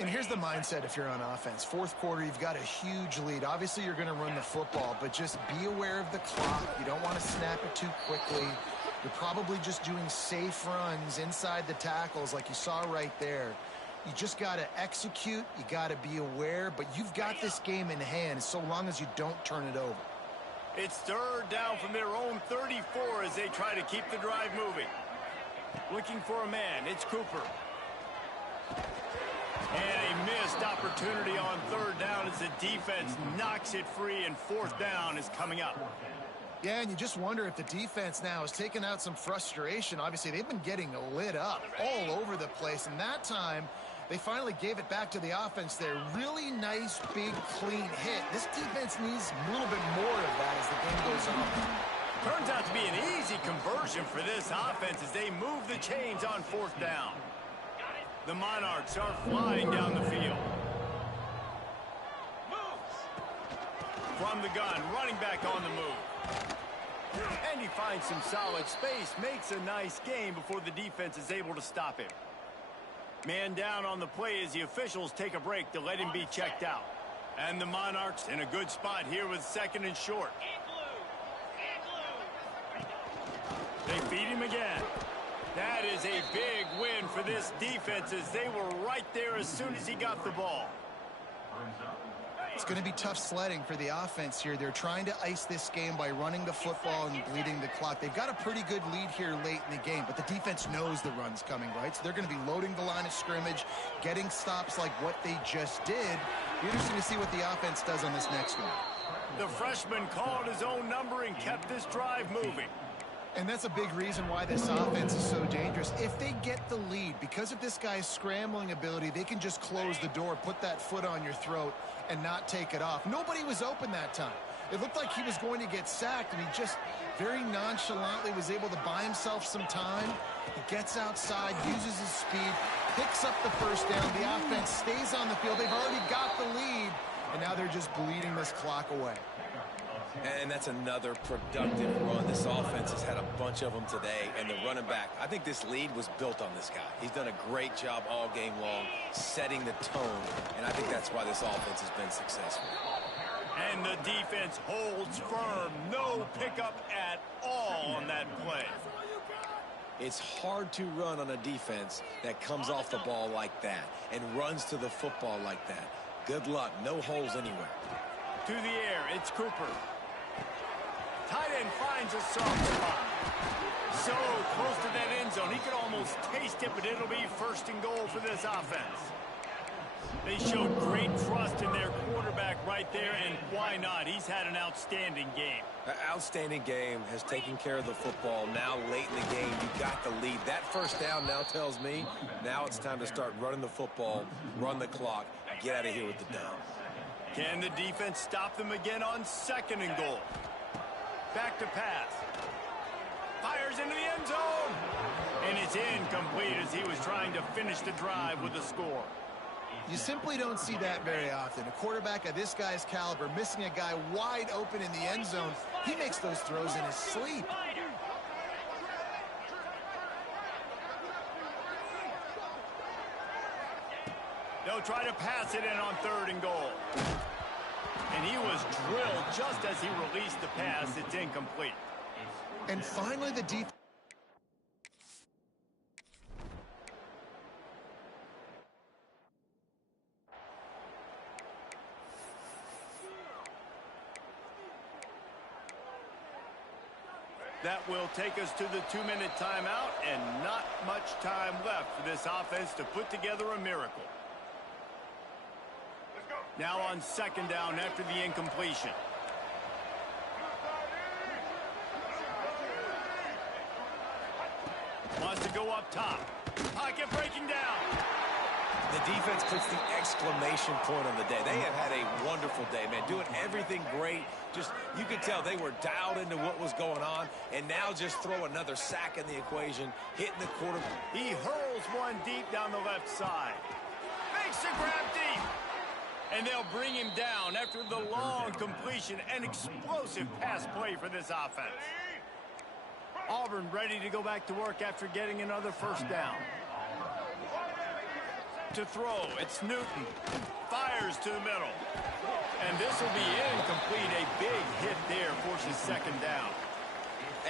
And here's the mindset if you're on offense. 4th quarter, you've got a huge lead. Obviously, you're going to run the football, but just be aware of the clock. You don't want to snap it too quickly. You're probably just doing safe runs inside the tackles like you saw right there. You just got to execute. You got to be aware. But you've got this game in hand so long as you don't turn it over. It's third down from their own 34 as they try to keep the drive moving. Looking for a man. It's Cooper. And a missed opportunity on third down as the defense knocks it free, and fourth down is coming up. Yeah, and you just wonder if the defense now is taking out some frustration. Obviously, they've been getting lit up all over the place, and that time they finally gave it back to the offense there. Really nice, big, clean hit. This defense needs a little bit more of that as the game goes on. Turns out to be an easy conversion for this offense as they move the chains on fourth down. The Monarchs are flying down the field. From the gun, running back on the move. And he finds some solid space, makes a nice gain before the defense is able to stop him. Man down on the play as the officials take a break to let him be checked out. And the Monarchs in a good spot here with second and short. They feed him again. That is a big win for this defense as they were right there as soon as he got the ball. It's going to be tough sledding for the offense here. They're trying to ice this game by running the football and bleeding the clock. They've got a pretty good lead here late in the game, but the defense knows the run's coming, right? So they're going to be loading the line of scrimmage, getting stops like what they just did. Be interesting to see what the offense does on this next one. The freshman called his own number and kept this drive moving. And that's a big reason why this offense is so dangerous. If they get the lead, because of this guy's scrambling ability, they can just close the door, put that foot on your throat, and not take it off. Nobody was open that time. It looked like he was going to get sacked, and he just very nonchalantly was able to buy himself some time. He gets outside, uses his speed, picks up the first down. The offense stays on the field. They've already got the lead, and now they're just bleeding this clock away. And that's another productive run. This offense has had a bunch of them today, and the running back, I think this lead was built on this guy. He's done a great job all game long setting the tone, and I think that's why this offense has been successful. And the defense holds firm. No pickup at all on that play. It's hard to run on a defense that comes off the ball like that and runs to the football like that. Good luck. No holes anywhere. To the air, it's Cooper. Tight end finds a soft spot. So close to that end zone, he could almost taste it, but it'll be first and goal for this offense. They showed great trust in their quarterback right there, and why not? He's had an outstanding game. An outstanding game, has taken care of the football. Now late in the game, you got the lead. That first down now tells me now it's time to start running the football, run the clock, get out of here with the down. Can the defense stop them again on second and goal? Back to pass. Fires into the end zone. And it's incomplete as he was trying to finish the drive with a score. You simply don't see that very often. A quarterback of this guy's caliber missing a guy wide open in the end zone. He makes those throws in his sleep. They'll try to pass it in on third and goal. And he was drilled just as he released the pass. It's incomplete. And finally, the defense. That will take us to the 2-minute timeout, and not much time left for this offense to put together a miracle. Now on second down after the incompletion. Wants to go up top. Pocket breaking down. The defense puts the exclamation point on the day. They have had a wonderful day, man. Doing everything great. Just, you could tell they were dialed into what was going on, and now just throw another sack in the equation, hitting the quarter. He hurls one deep down the left side. Makes the grab deep. And they'll bring him down after the long completion. An explosive pass play for this offense. Auburn ready to go back to work after getting another first down. To throw, it's Newton. Fires to the middle. And this will be incomplete. A big hit there forces second down.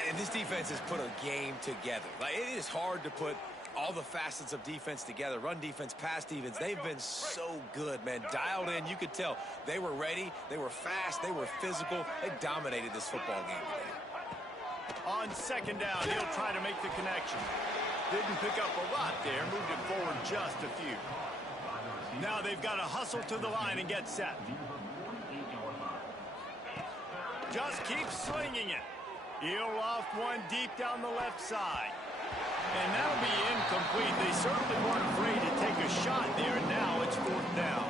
And this defense has put a game together. Like, it is hard to put all the facets of defense together, run defense, pass defense. They've been so good, man. Dialed in, you could tell. They were ready, they were fast, they were physical. They dominated this football game today. On second down, he'll try to make the connection. Didn't pick up a lot there, moved it forward just a few. Now they've got to hustle to the line and get set. Just keep slinging it. He'll loft one deep down the left side. And that'll be incomplete. They certainly weren't afraid to take a shot there, and now it's fourth down.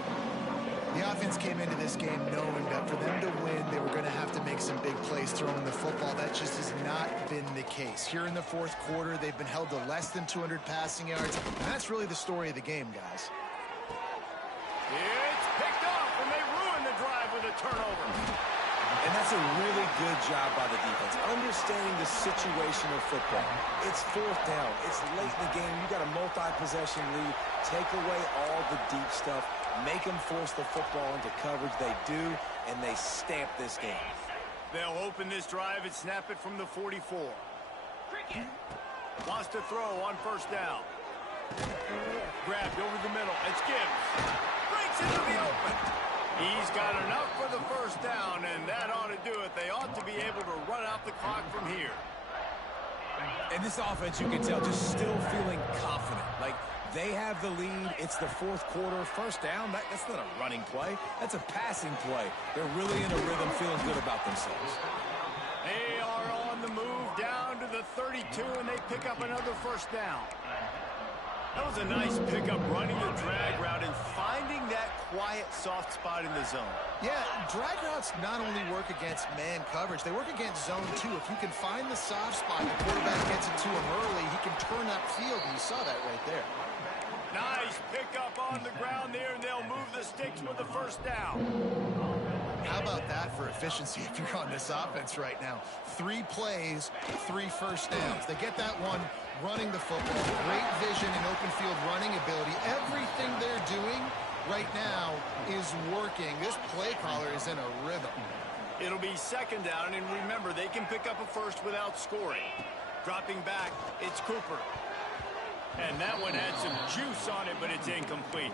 The offense came into this game knowing that for them to win, they were going to have to make some big plays throwing the football. That just has not been the case. Here in the fourth quarter, they've been held to less than 200 passing yards, and that's really the story of the game, guys. It's picked off, and they ruin the drive with a turnover. And that's a really good job by the defense, understanding the situation of football. It's fourth down. It's late in the game. You got a multi-possession lead. Take away all the deep stuff. Make them force the football into coverage. They do, and they stamp this game. They'll open this drive and snap it from the 44. Wants to throw on first down. Grabbed over the middle. It's Gibbs. Breaks into the open. He's got enough for the first down, and that ought to do it. They ought to be able to run out the clock from here. And this offense, you can tell, just still feeling confident. Like, they have the lead. It's the fourth quarter. First down, that's not a running play. That's a passing play. They're really in a rhythm, feeling good about themselves. They are on the move down to the 32, and they pick up another first down. That was a nice pickup, running the drag route and finding that quiet, soft spot in the zone. Yeah, drag routes not only work against man coverage, they work against zone too. If you can find the soft spot, the quarterback gets it to him early, he can turn that field, and you saw that right there. Nice pickup on the ground there, and they'll move the sticks with the first down. How about that for efficiency if you're on this offense right now? 3 plays, 3 first downs. They get that one running the football. Great vision and open field running ability. Everything they're doing right now is working. This play caller is in a rhythm. It'll be second down, and remember, they can pick up a first without scoring. Dropping back, it's Cooper. And that one had some juice on it, but it's incomplete.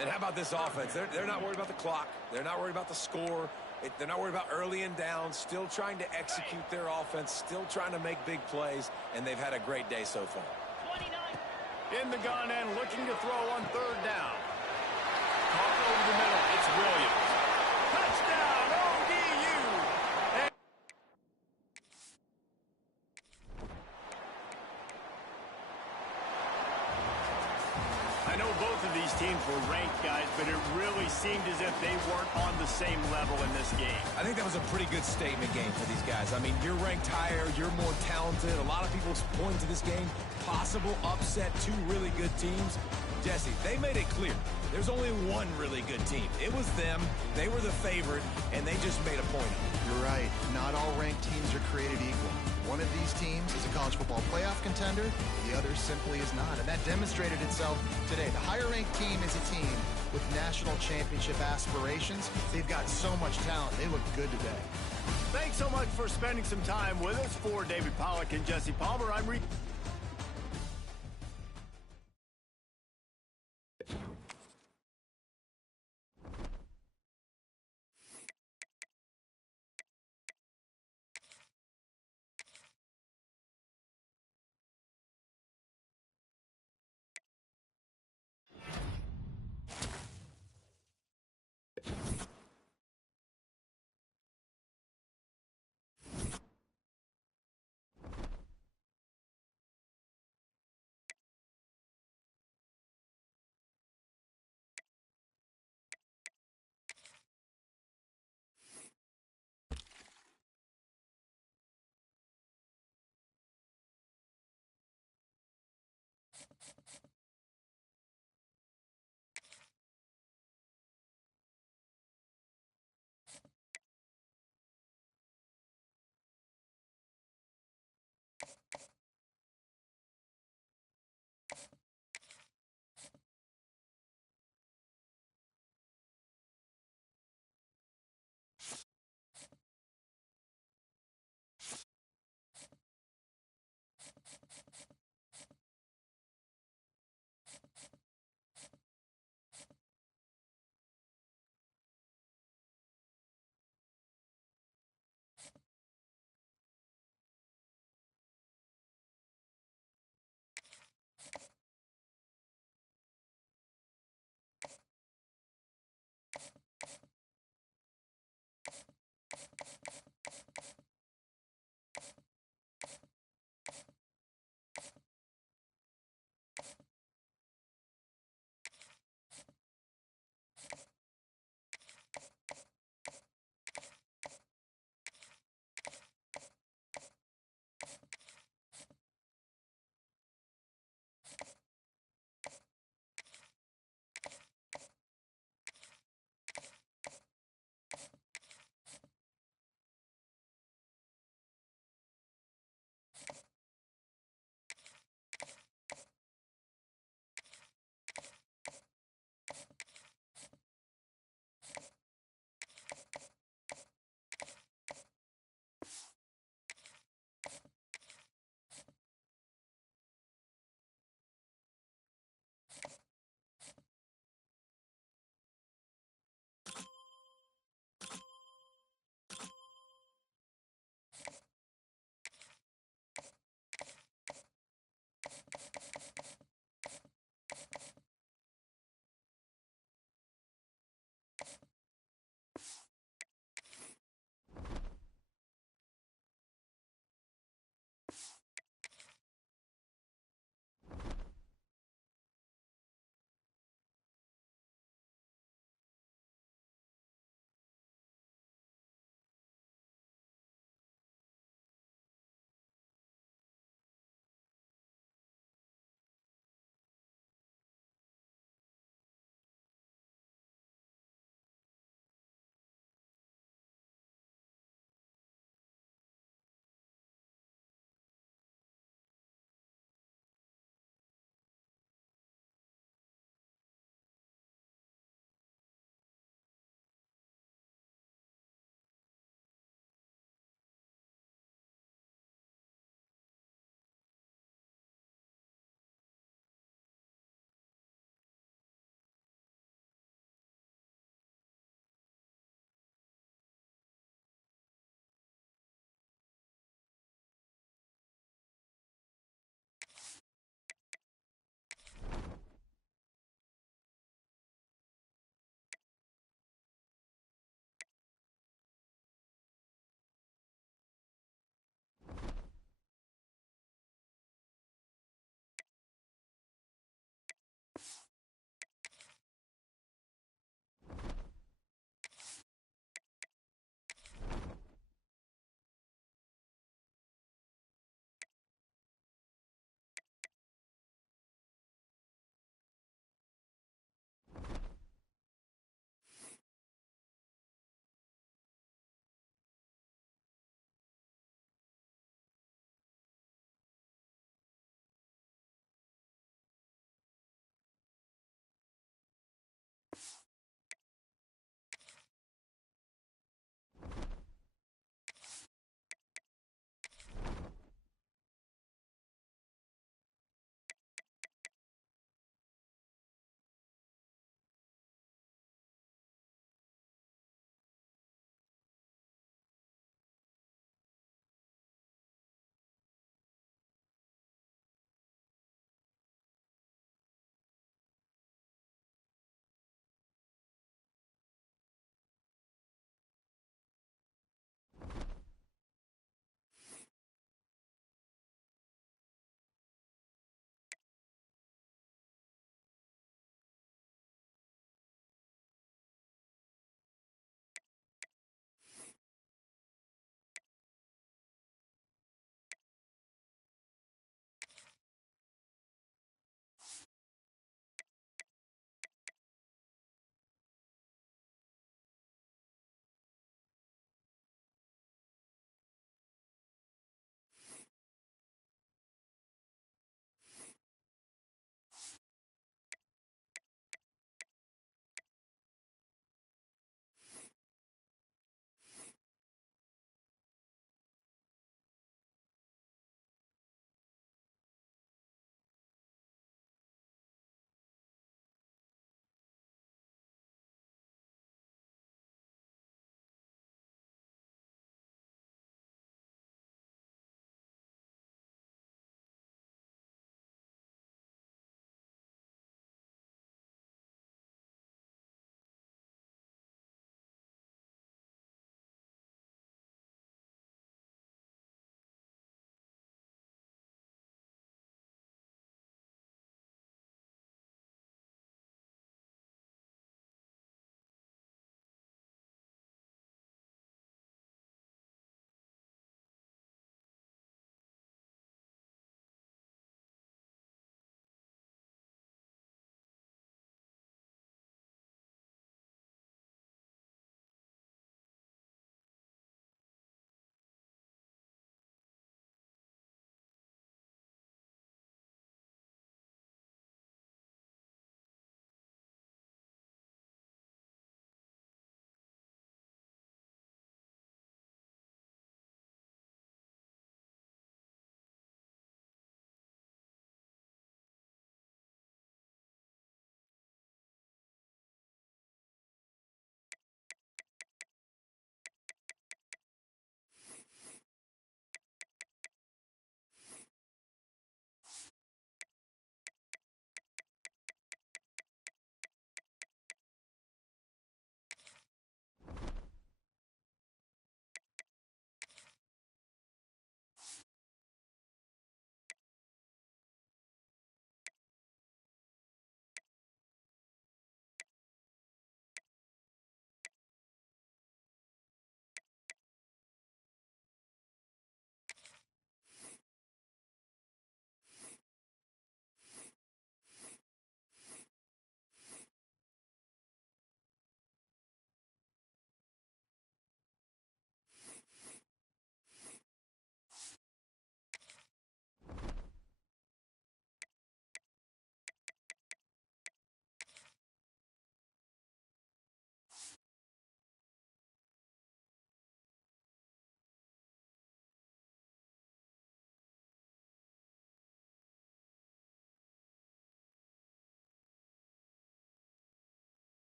And how about this offense? They're not worried about the clock. They're not worried about the score. They're not worried about early and down. Still trying to execute their offense. Still trying to make big plays. And they've had a great day so far. 29. In the gun and looking to throw on third down. Caught over the middle. It's Williams. Touchdown, ODU. I know both of these teams were ranked, guys, but it really seemed as if they weren't on the same level in this game. I think that was a pretty good statement game for these guys. I mean, you're ranked higher, you're more talented. A lot of people point to this game. Possible upset, 2 really good teams. Jesse, they made it clear. There's only one really good team. It was them. They were the favorite, and they just made a point of it. You're right. Not all ranked teams are created equal. One of these teams is a college football playoff contender. The other simply is not. And that demonstrated itself today. The higher-ranked team is a team with national championship aspirations. They've got so much talent. They look good today. Thanks so much for spending some time with us. For David Pollack and Jesse Palmer, I'm